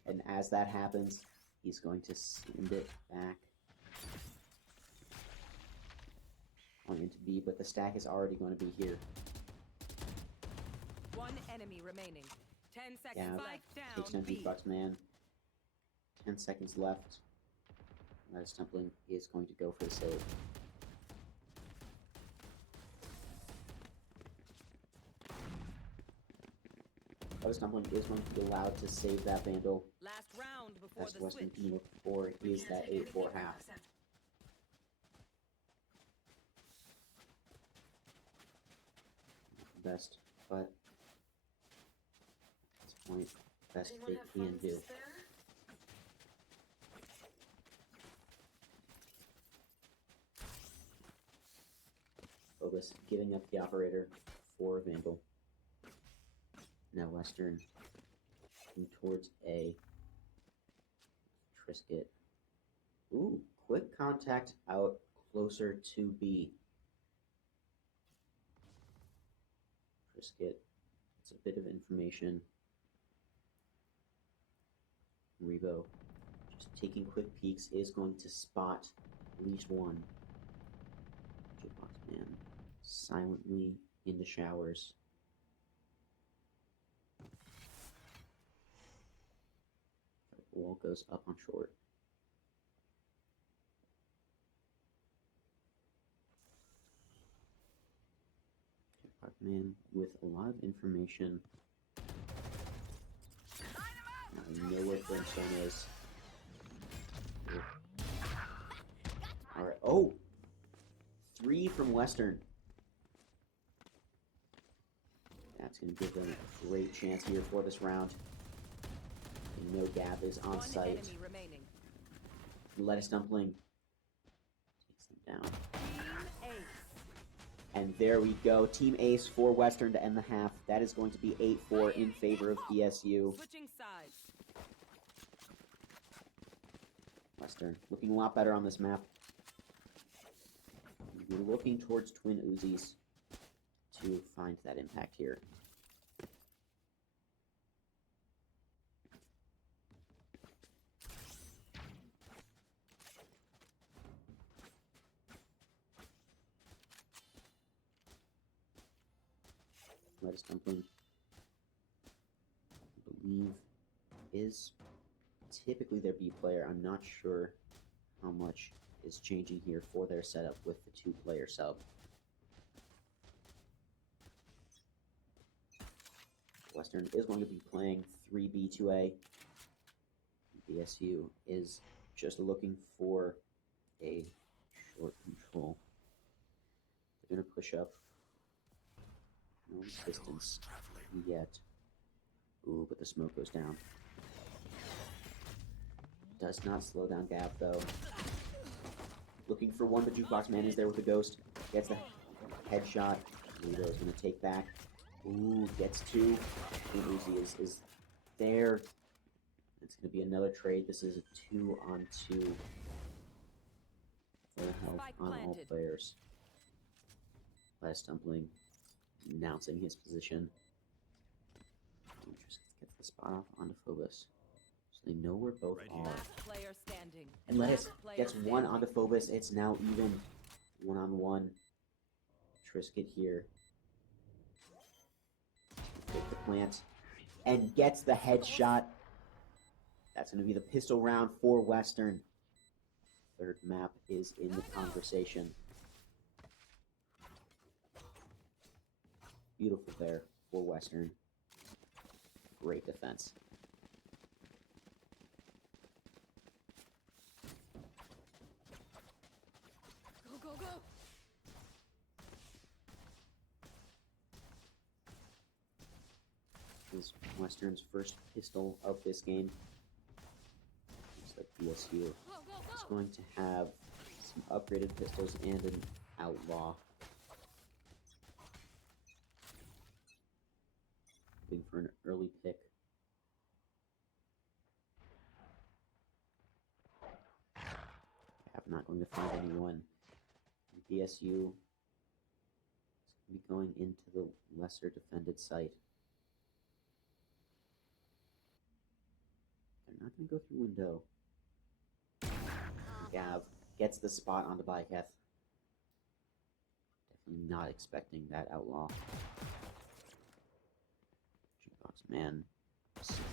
And as that happens, he's going to send it back on into B, but the stack is already going to be here. One enemy remaining. 10 seconds. Yeah, Spike takes down. down B. Jukebox Man. 10 seconds left. Lettuce Dumpling is going to go for the save. Lettuce Dumpling is going to be allowed to save that Vandal. Last round before That's the Western switch. can look for is that 8-4 half. Best, but at this point, best they can do. Bogus giving up the operator for Vandal. Now Western looking towards A. Trisket. Ooh, quick contact out closer to B. Trisket. It's a bit of information. Rebo just taking quick peeks is going to spot At least one. Jukebox man silently in the showers. The wall goes up on short. Jukebox man with a lot of information. I know where Brimstone is. Alright. Oh! 3 from Western. That's going to give them a great chance here for this round. And no Gab is on One site. enemy remaining. Lettuce Dumpling takes them down. Team Ace. And there we go. Team Ace for Western to end the half. That is going to be 8-4 in favor of BSU. Switching sides. Western looking a lot better on this map. We're looking towards Twin Uzis to find that impact here. Lettuce Dumpling, I believe, is typically their B player. I'm not sure how much is changing here for their setup with the 2-player sub. Western is going to be playing 3B2A. BSU is just looking for a short control. They're going to push up. No distance yet. Ooh, but the smoke goes down. Does not slow down Gab, though. Looking for one, but Jukebox Man is there with the ghost. Gets the headshot. Lito is going to take back. Ooh, gets 2. Uzi is there. It's going to be another trade. This is a 2-on-2. Full health on all players. Lettuce Dumpling announcing his position. Just gets the spot off onto Phobos. So they know where both are. Last player standing. And Lettuce Last player gets one standing. onto Phobos. It's now even 1-on-1. Trisket here. Take the plant. And gets the headshot. That's going to be the pistol round for Western. Third map is in the conversation. Beautiful there for Western. Great defense. Go, go, go. This is Western's first pistol of this game. Looks like BSU Go, go, is go. going to have some upgraded pistols and an outlaw. Looking for an early pick. I'm not going to find anyone. BSU is going to be going into the lesser defended site. They're not going to go through window. Gav gets the spot on the Biketh. Definitely not expecting that outlaw. Jukebox man,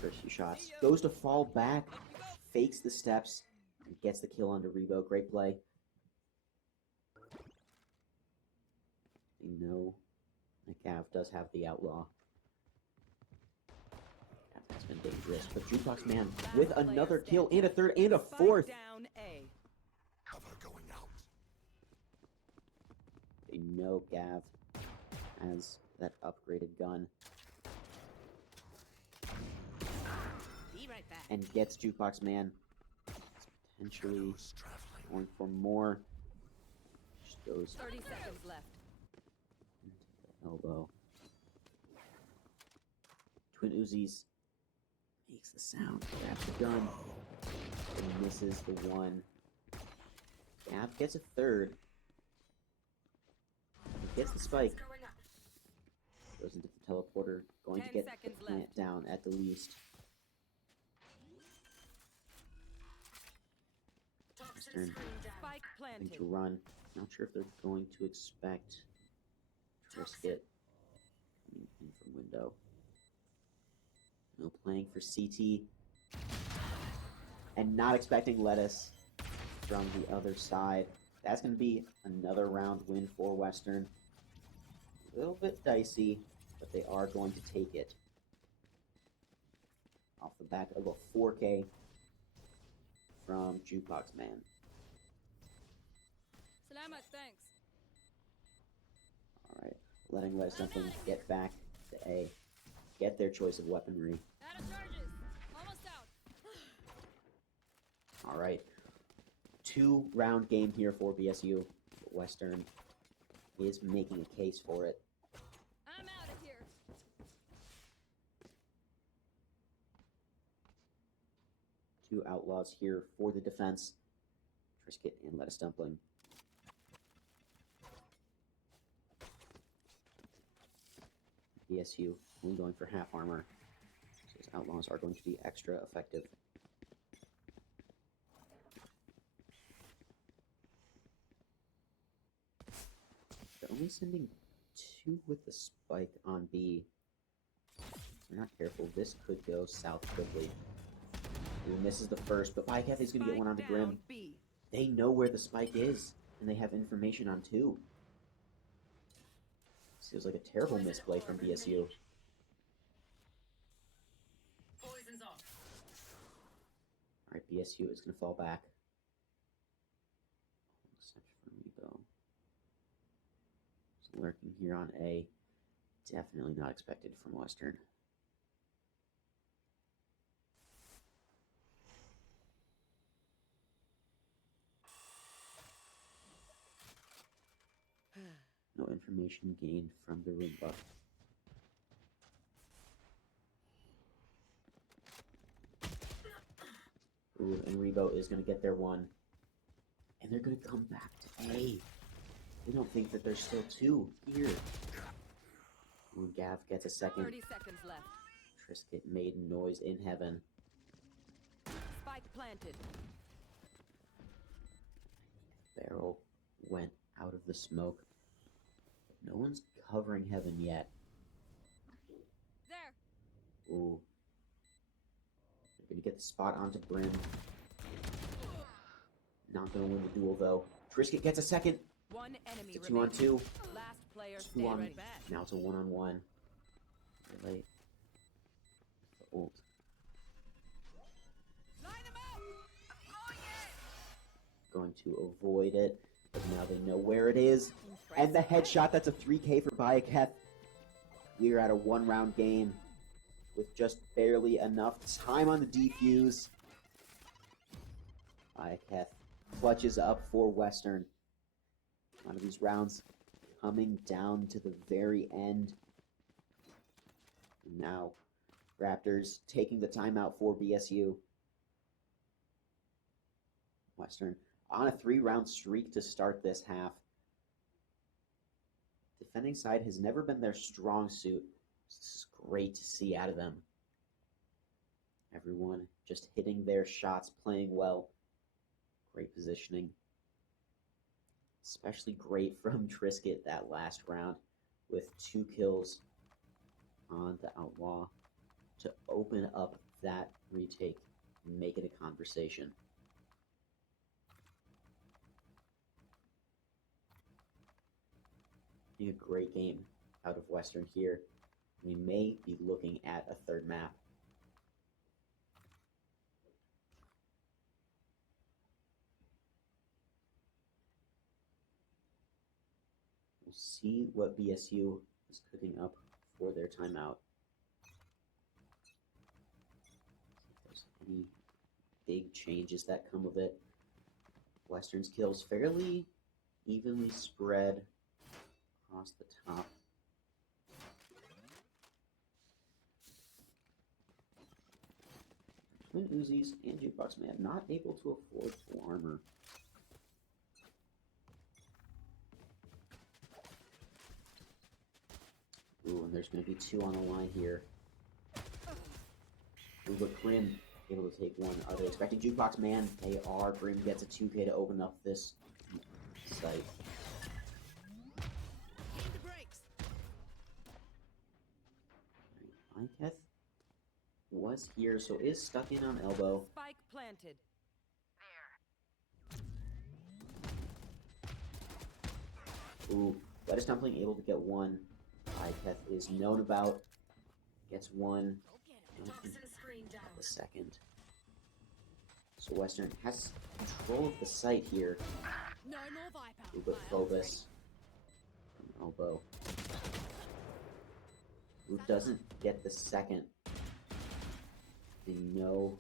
first few shots, goes to fall back, fakes the steps, and gets the kill onto Rebo. Great play. They know that Gav does have the outlaw. That's been dangerous, but Jukebox man with another kill and a third and a fourth. Down A. Cover going out. They know Gav has that upgraded gun Be right back. and gets Jukebox man. It's potentially going for more. Just goes 30 seconds left. into the elbow. Twin Uzis makes the sound, grabs the gun, and misses the one. Gav gets a third. He gets the spike. Goes into the teleporter, going to 10 get the seconds plant left. down at the least. Western Spike having planted. to run. Not sure if they're going to expect Trisket coming in from window. No, playing for CT. And not expecting Lettuce from the other side. That's going to be another round win for Western. A little bit dicey, but they are going to take it. Off the back of a 4K from Jukebox Man. Salamat, thanks. Alright, letting Lettuce Dumpling get back to A. Get their choice of weaponry. Out of charges. Almost out. Alright. 2-round game here for BSU. Western is making a case for it. I'm out of here. Two outlaws here for the defense. Trisket and Lettuce Dumpling. BSU only going for half armor. So his outlaws are going to be extra effective. They're only sending 2 with the spike on B. If they're not careful, this could go south quickly. Ooh, misses the first, but Bycath is going to get one on the Grim. B. They know where the spike is, and they have information on 2. This feels like a terrible misplay from BSU. Poison's off. Alright, BSU is going to fall back. Search for Rebo. Just lurking here on A. Definitely not expected from Western. No information gained from the room buff. Ooh, and Rebo is going to get their one. And they're going to come back to A. They don't think that there's still 2 here. Ooh, Gav gets a second. 30 seconds left. Trisket made noise in heaven. Spike planted. Barrel went out of the smoke. No one's covering heaven yet. There. Ooh. They're going to get the spot onto Brim. Not going to win the duel, though. Trisket gets a second. One enemy It's a 2 on 2. Last player 2 standing. on. Right back. Now it's a 1 on 1. Late. The ult. Line them up. Going to avoid it. But now they know where it is. And the headshot, that's a 3K for Bayaketh. We're at a 1-round game with just barely enough time on the defuse. Bayaketh clutches up for Western. One of these rounds coming down to the very end. And now, Raptors taking the timeout for BSU. Western on a 3-round streak to start this half. Defending side has never been their strong suit. This is great to see out of them. Everyone just hitting their shots, playing well. Great positioning. Especially great from Trisket that last round with 2 kills on the Outlaw to open up that retake and make it a conversation. A great game out of Western here. We may be looking at a 3rd map. We'll see what BSU is cooking up for their timeout. If there's any big changes that come with it. Western's kills fairly evenly spread across the top. Twin Uzis and Jukebox Man not able to afford full armor. Ooh, and there's going to be 2 on the line here. Ooh, but Grim able to take one. Are they expecting Jukebox Man? They are. Grim gets a 2K to open up this site. Aim the brakes. Iketh was here, so is stuck in on elbow. Spike planted. Ooh, Lettuce Dumpling able to get one. Iketh is known about. Gets one. Go get him. Toxin screen down. The second. So Western has control of the site here. No more Viper. Ooh, but Phobos from elbow. Who doesn't get the second. They know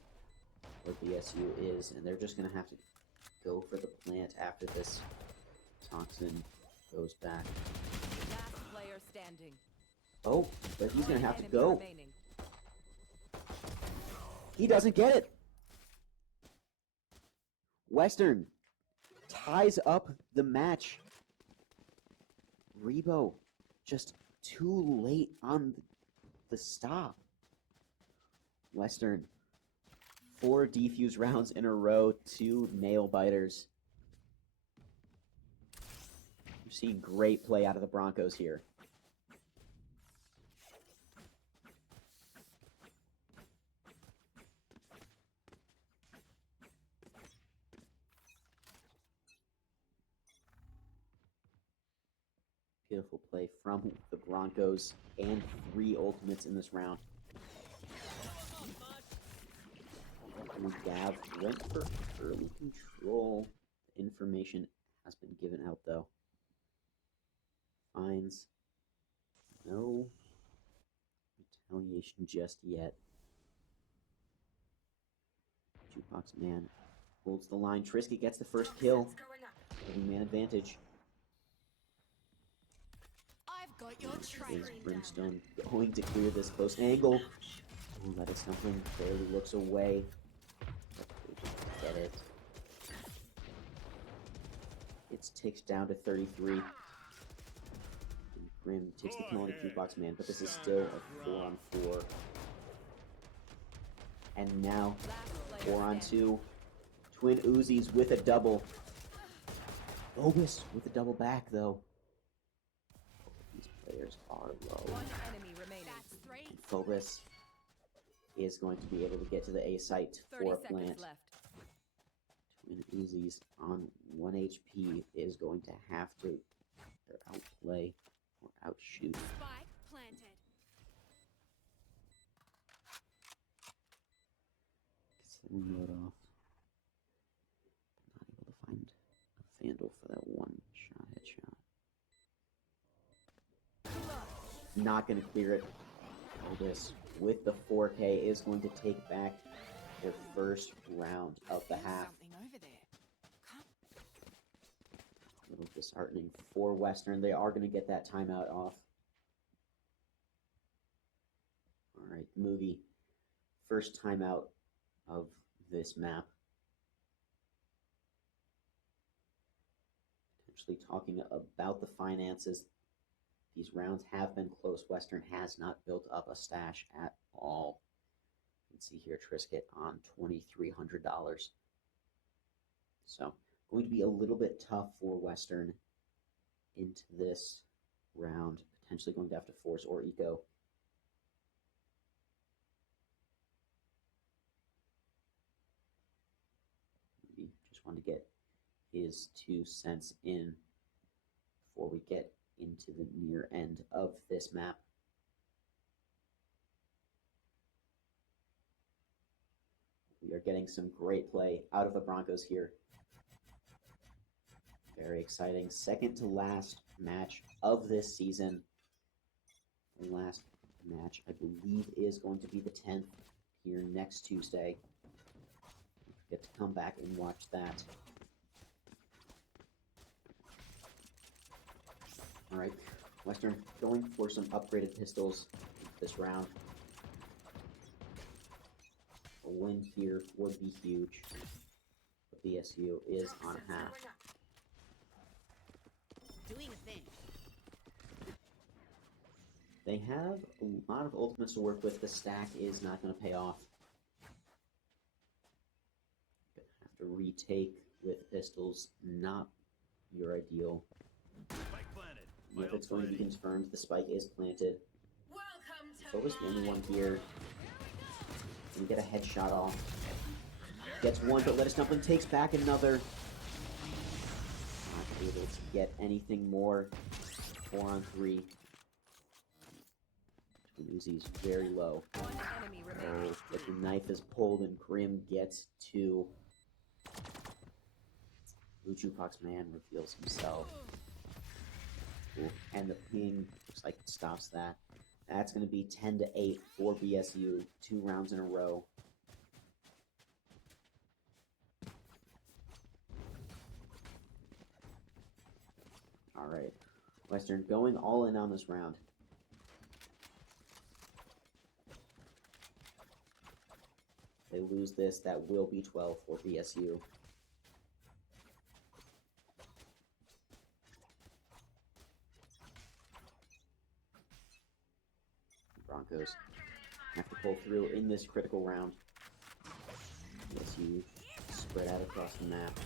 what the SU is, and they're just going to have to go for the plant after this Toxin goes back. Last player standing. Oh, but he's going to have to Enemy go. remaining. He doesn't get it. Western ties up the match. Rebo just too late on the stop. Western, 4 defuse rounds in a row, 2 nail biters. We're seeing great play out of the Broncos here. Beautiful play from the Broncos and 3 ultimates in this round. Gav went for early control. Information has been given out though. Finds no retaliation just yet. Jukebox Man holds the line. Trisket gets the first kill. Toxin's going up. Giving man advantage. I've got your Is trail. Brimstone going to clear this close angle? Ooh, Lettuce Dumpling barely looks away. Get it. It's ticked down to 33. And Grim takes the kill on the Jukebox Man, but this is still a 4-on-4. And now, Last player 4-on-2. standing. Twin Uzis with a double. Phobos with a double back, though. These players are low. One enemy remaining. That's 3. And Phobos is going to be able to get to the A site 30 for a seconds plant. left. Twin Uzis on 1 HP is going to have to either outplay or outshoot. Spike planted. Gets the reload off. Not able to find a Vandal for that one shot headshot. Not going to clear it. Phobos with the 4K is going to take back their first round of the half. Something over there. A little disheartening for Western. They are going to get that timeout off. All right, movie. First timeout of this map. Potentially talking about the finances. These rounds have been close. Western has not built up a stash at all. You can see here Trisket on $2,300. So going to be a little bit tough for Western into this round. Potentially going to have to force or eco. Maybe just wanted to get his 2 cents in before we get into the near end of this map. We are getting some great play out of the Broncos here. Very exciting. Second to last match of this season. The last match, I believe, is going to be the 10th here next Tuesday. Get to come back and watch that. All right, Western going for some upgraded pistols this round. A win here would be huge. But BSU is on a half. Going up. Doing a thing. They have a lot of ultimates to work with. The stack is not going to pay off. The retake with pistols, not your ideal. Spike planted. If it's going to be confirmed, the spike is planted. Welcome to Phoba's the only my one here. Can get a headshot off. Gets one, but Let Us Dump and takes back another. Not able to get anything more. 4 on 3. Uzi's very low. One enemy remaining. Oh, but the knife is pulled and Grim gets 2. Blue Jukebox Man reveals himself. Ooh, and the ping looks like it stops that. That's going to be 10-8 for BSU. 2 rounds in a row. Alright. Western going all in on this round. They lose this, that will be 12 for BSU. Broncos have to pull through in this critical round. BSU spread out across the map.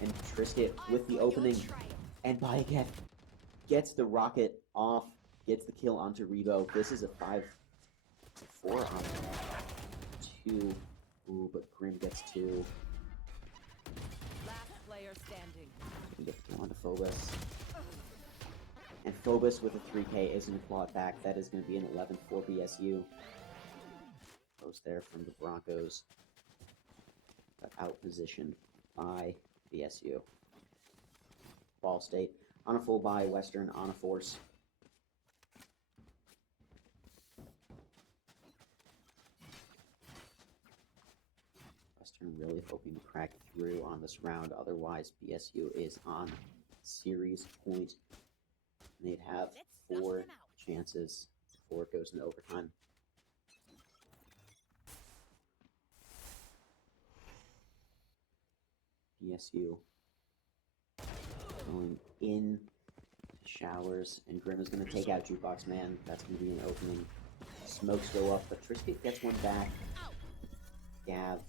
And Trisket with the opening. And Bayek gets the rocket off, gets the kill onto Rebo. This is a 5-4 on 2. Ooh, but Grim gets 2. Last player standing. Can get the kill onto Phobos. And Phobos with a 3K is going to claw it back. That is going to be an 11 for BSU. Post there from the Broncos. But outpositioned by BSU. Ball State on a full buy, Western on a force. Western really hoping to crack through on this round, otherwise BSU is on series point. And they'd have 4 chances before it goes into overtime. BSU going in showers, and Grim is going to take out Jukebox Man. That's going to be an opening. Smokes go up, but Trisket gets one back. Gav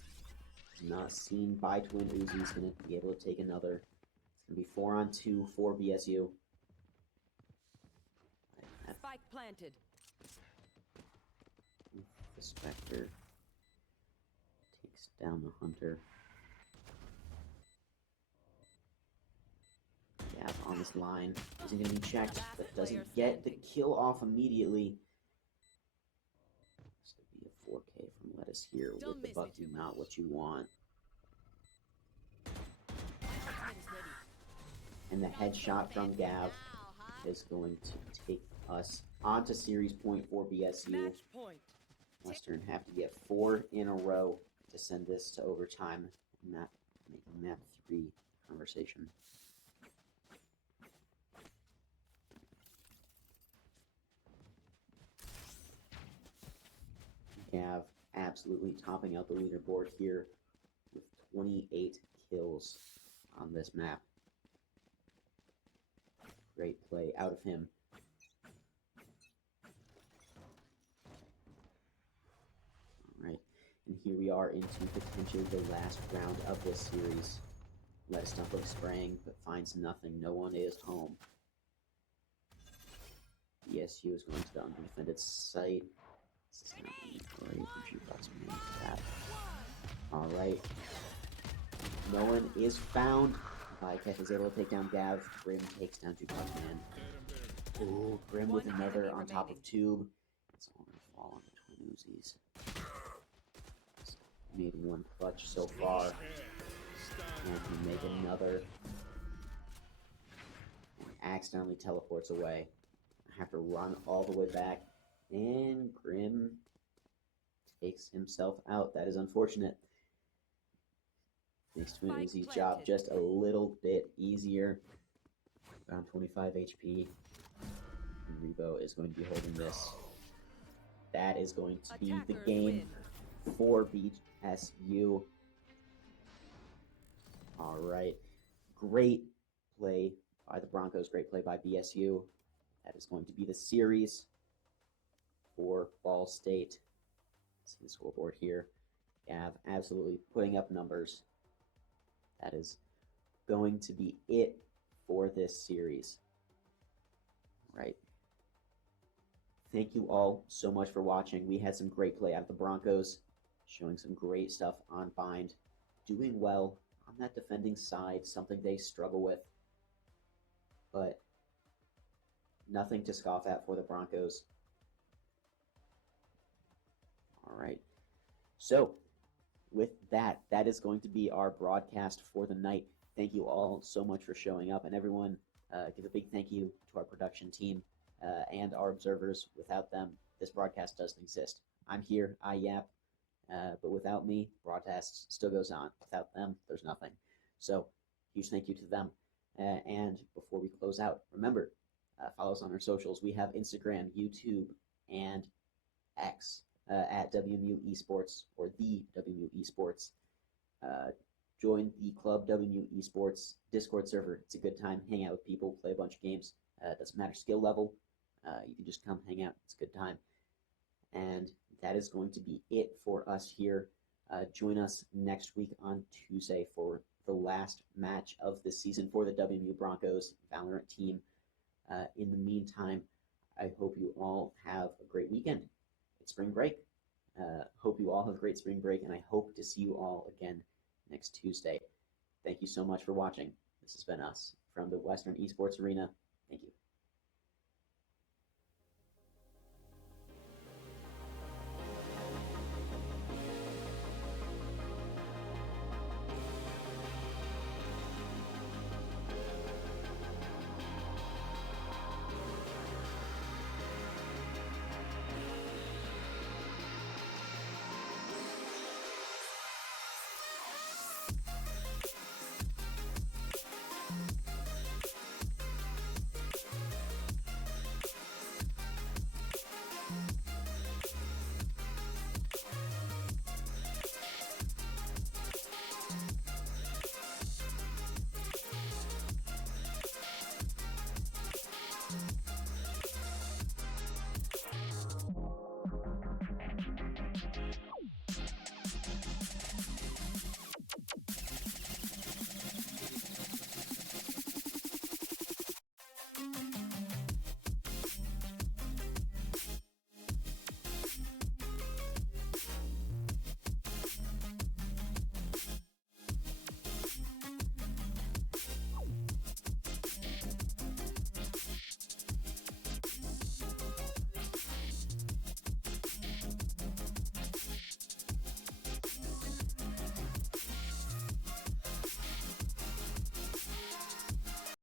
is not seen by Twin Uzi. He's going to be able to take another. It's going to be 4 on 2 for BSU. Spike planted. The Spectre takes down the Hunter. Gav on this line isn't going to be checked, but doesn't get the kill off immediately. This could be a 4K from Lettuce here with the buck do not what you want. And the headshot from Gav is going to take us onto series point for BSU. Match point. Western have to get 4 in a row to send this to overtime, not making map 3 conversation. Gav absolutely topping out the leaderboard here with 28 kills on this map. Great play out of him. Alright, and here we are into potentially the last round of this series. Let us dump of spraying, but finds nothing. No one is home. BSU is going to the undefended site. This is not great for Jukebox Man. Alright. No one is found. Bycat is able to take down Gav. Grim takes down Jukebox Man. Ooh, Grim with another on top of Tube. It's all going to fall on the Twin Uzis. Made one clutch so far. And can make another. And accidentally teleports away. I have to run all the way back. And Grim takes himself out. That is unfortunate. Makes Twin Uzi's job just a little bit easier. Around 25 HP. And Rebo is going to be holding this. That is going to be the game for BSU. Alright. Great play by the Broncos. Great play by BSU. That is going to be the series for Ball State. See the scoreboard here. Gav absolutely putting up numbers. That is going to be it for this series. Right. Thank you all so much for watching. We had some great play out of the Broncos, showing some great stuff on Bind, doing well on that defending side, something they struggle with, but nothing to scoff at for the Broncos. All right. So, with that, that is going to be our broadcast for the night. Thank you all so much for showing up, and everyone, give a big thank you to our production team and our observers. Without them, this broadcast doesn't exist. I'm here, I yap, but without me, broadcast still goes on. Without them, there's nothing. So, huge thank you to them. And before we close out, remember, follow us on our socials. We have Instagram, YouTube, and X at WMU Esports or the WMU Esports. Join the Club WMU Esports Discord server. It's a good time. Hang out with people, play a bunch of games. It doesn't matter skill level. You can just come hang out. It's a good time. And that is going to be it for us here. Join us next week on Tuesday for the last match of the season for the WMU Broncos Valorant team. In the meantime, I hope you all have a great weekend. It's spring break. Hope you all have a great spring break, and I hope to see you all again next Tuesday. Thank you so much for watching. This has been us from the Western Esports Arena. Thank you.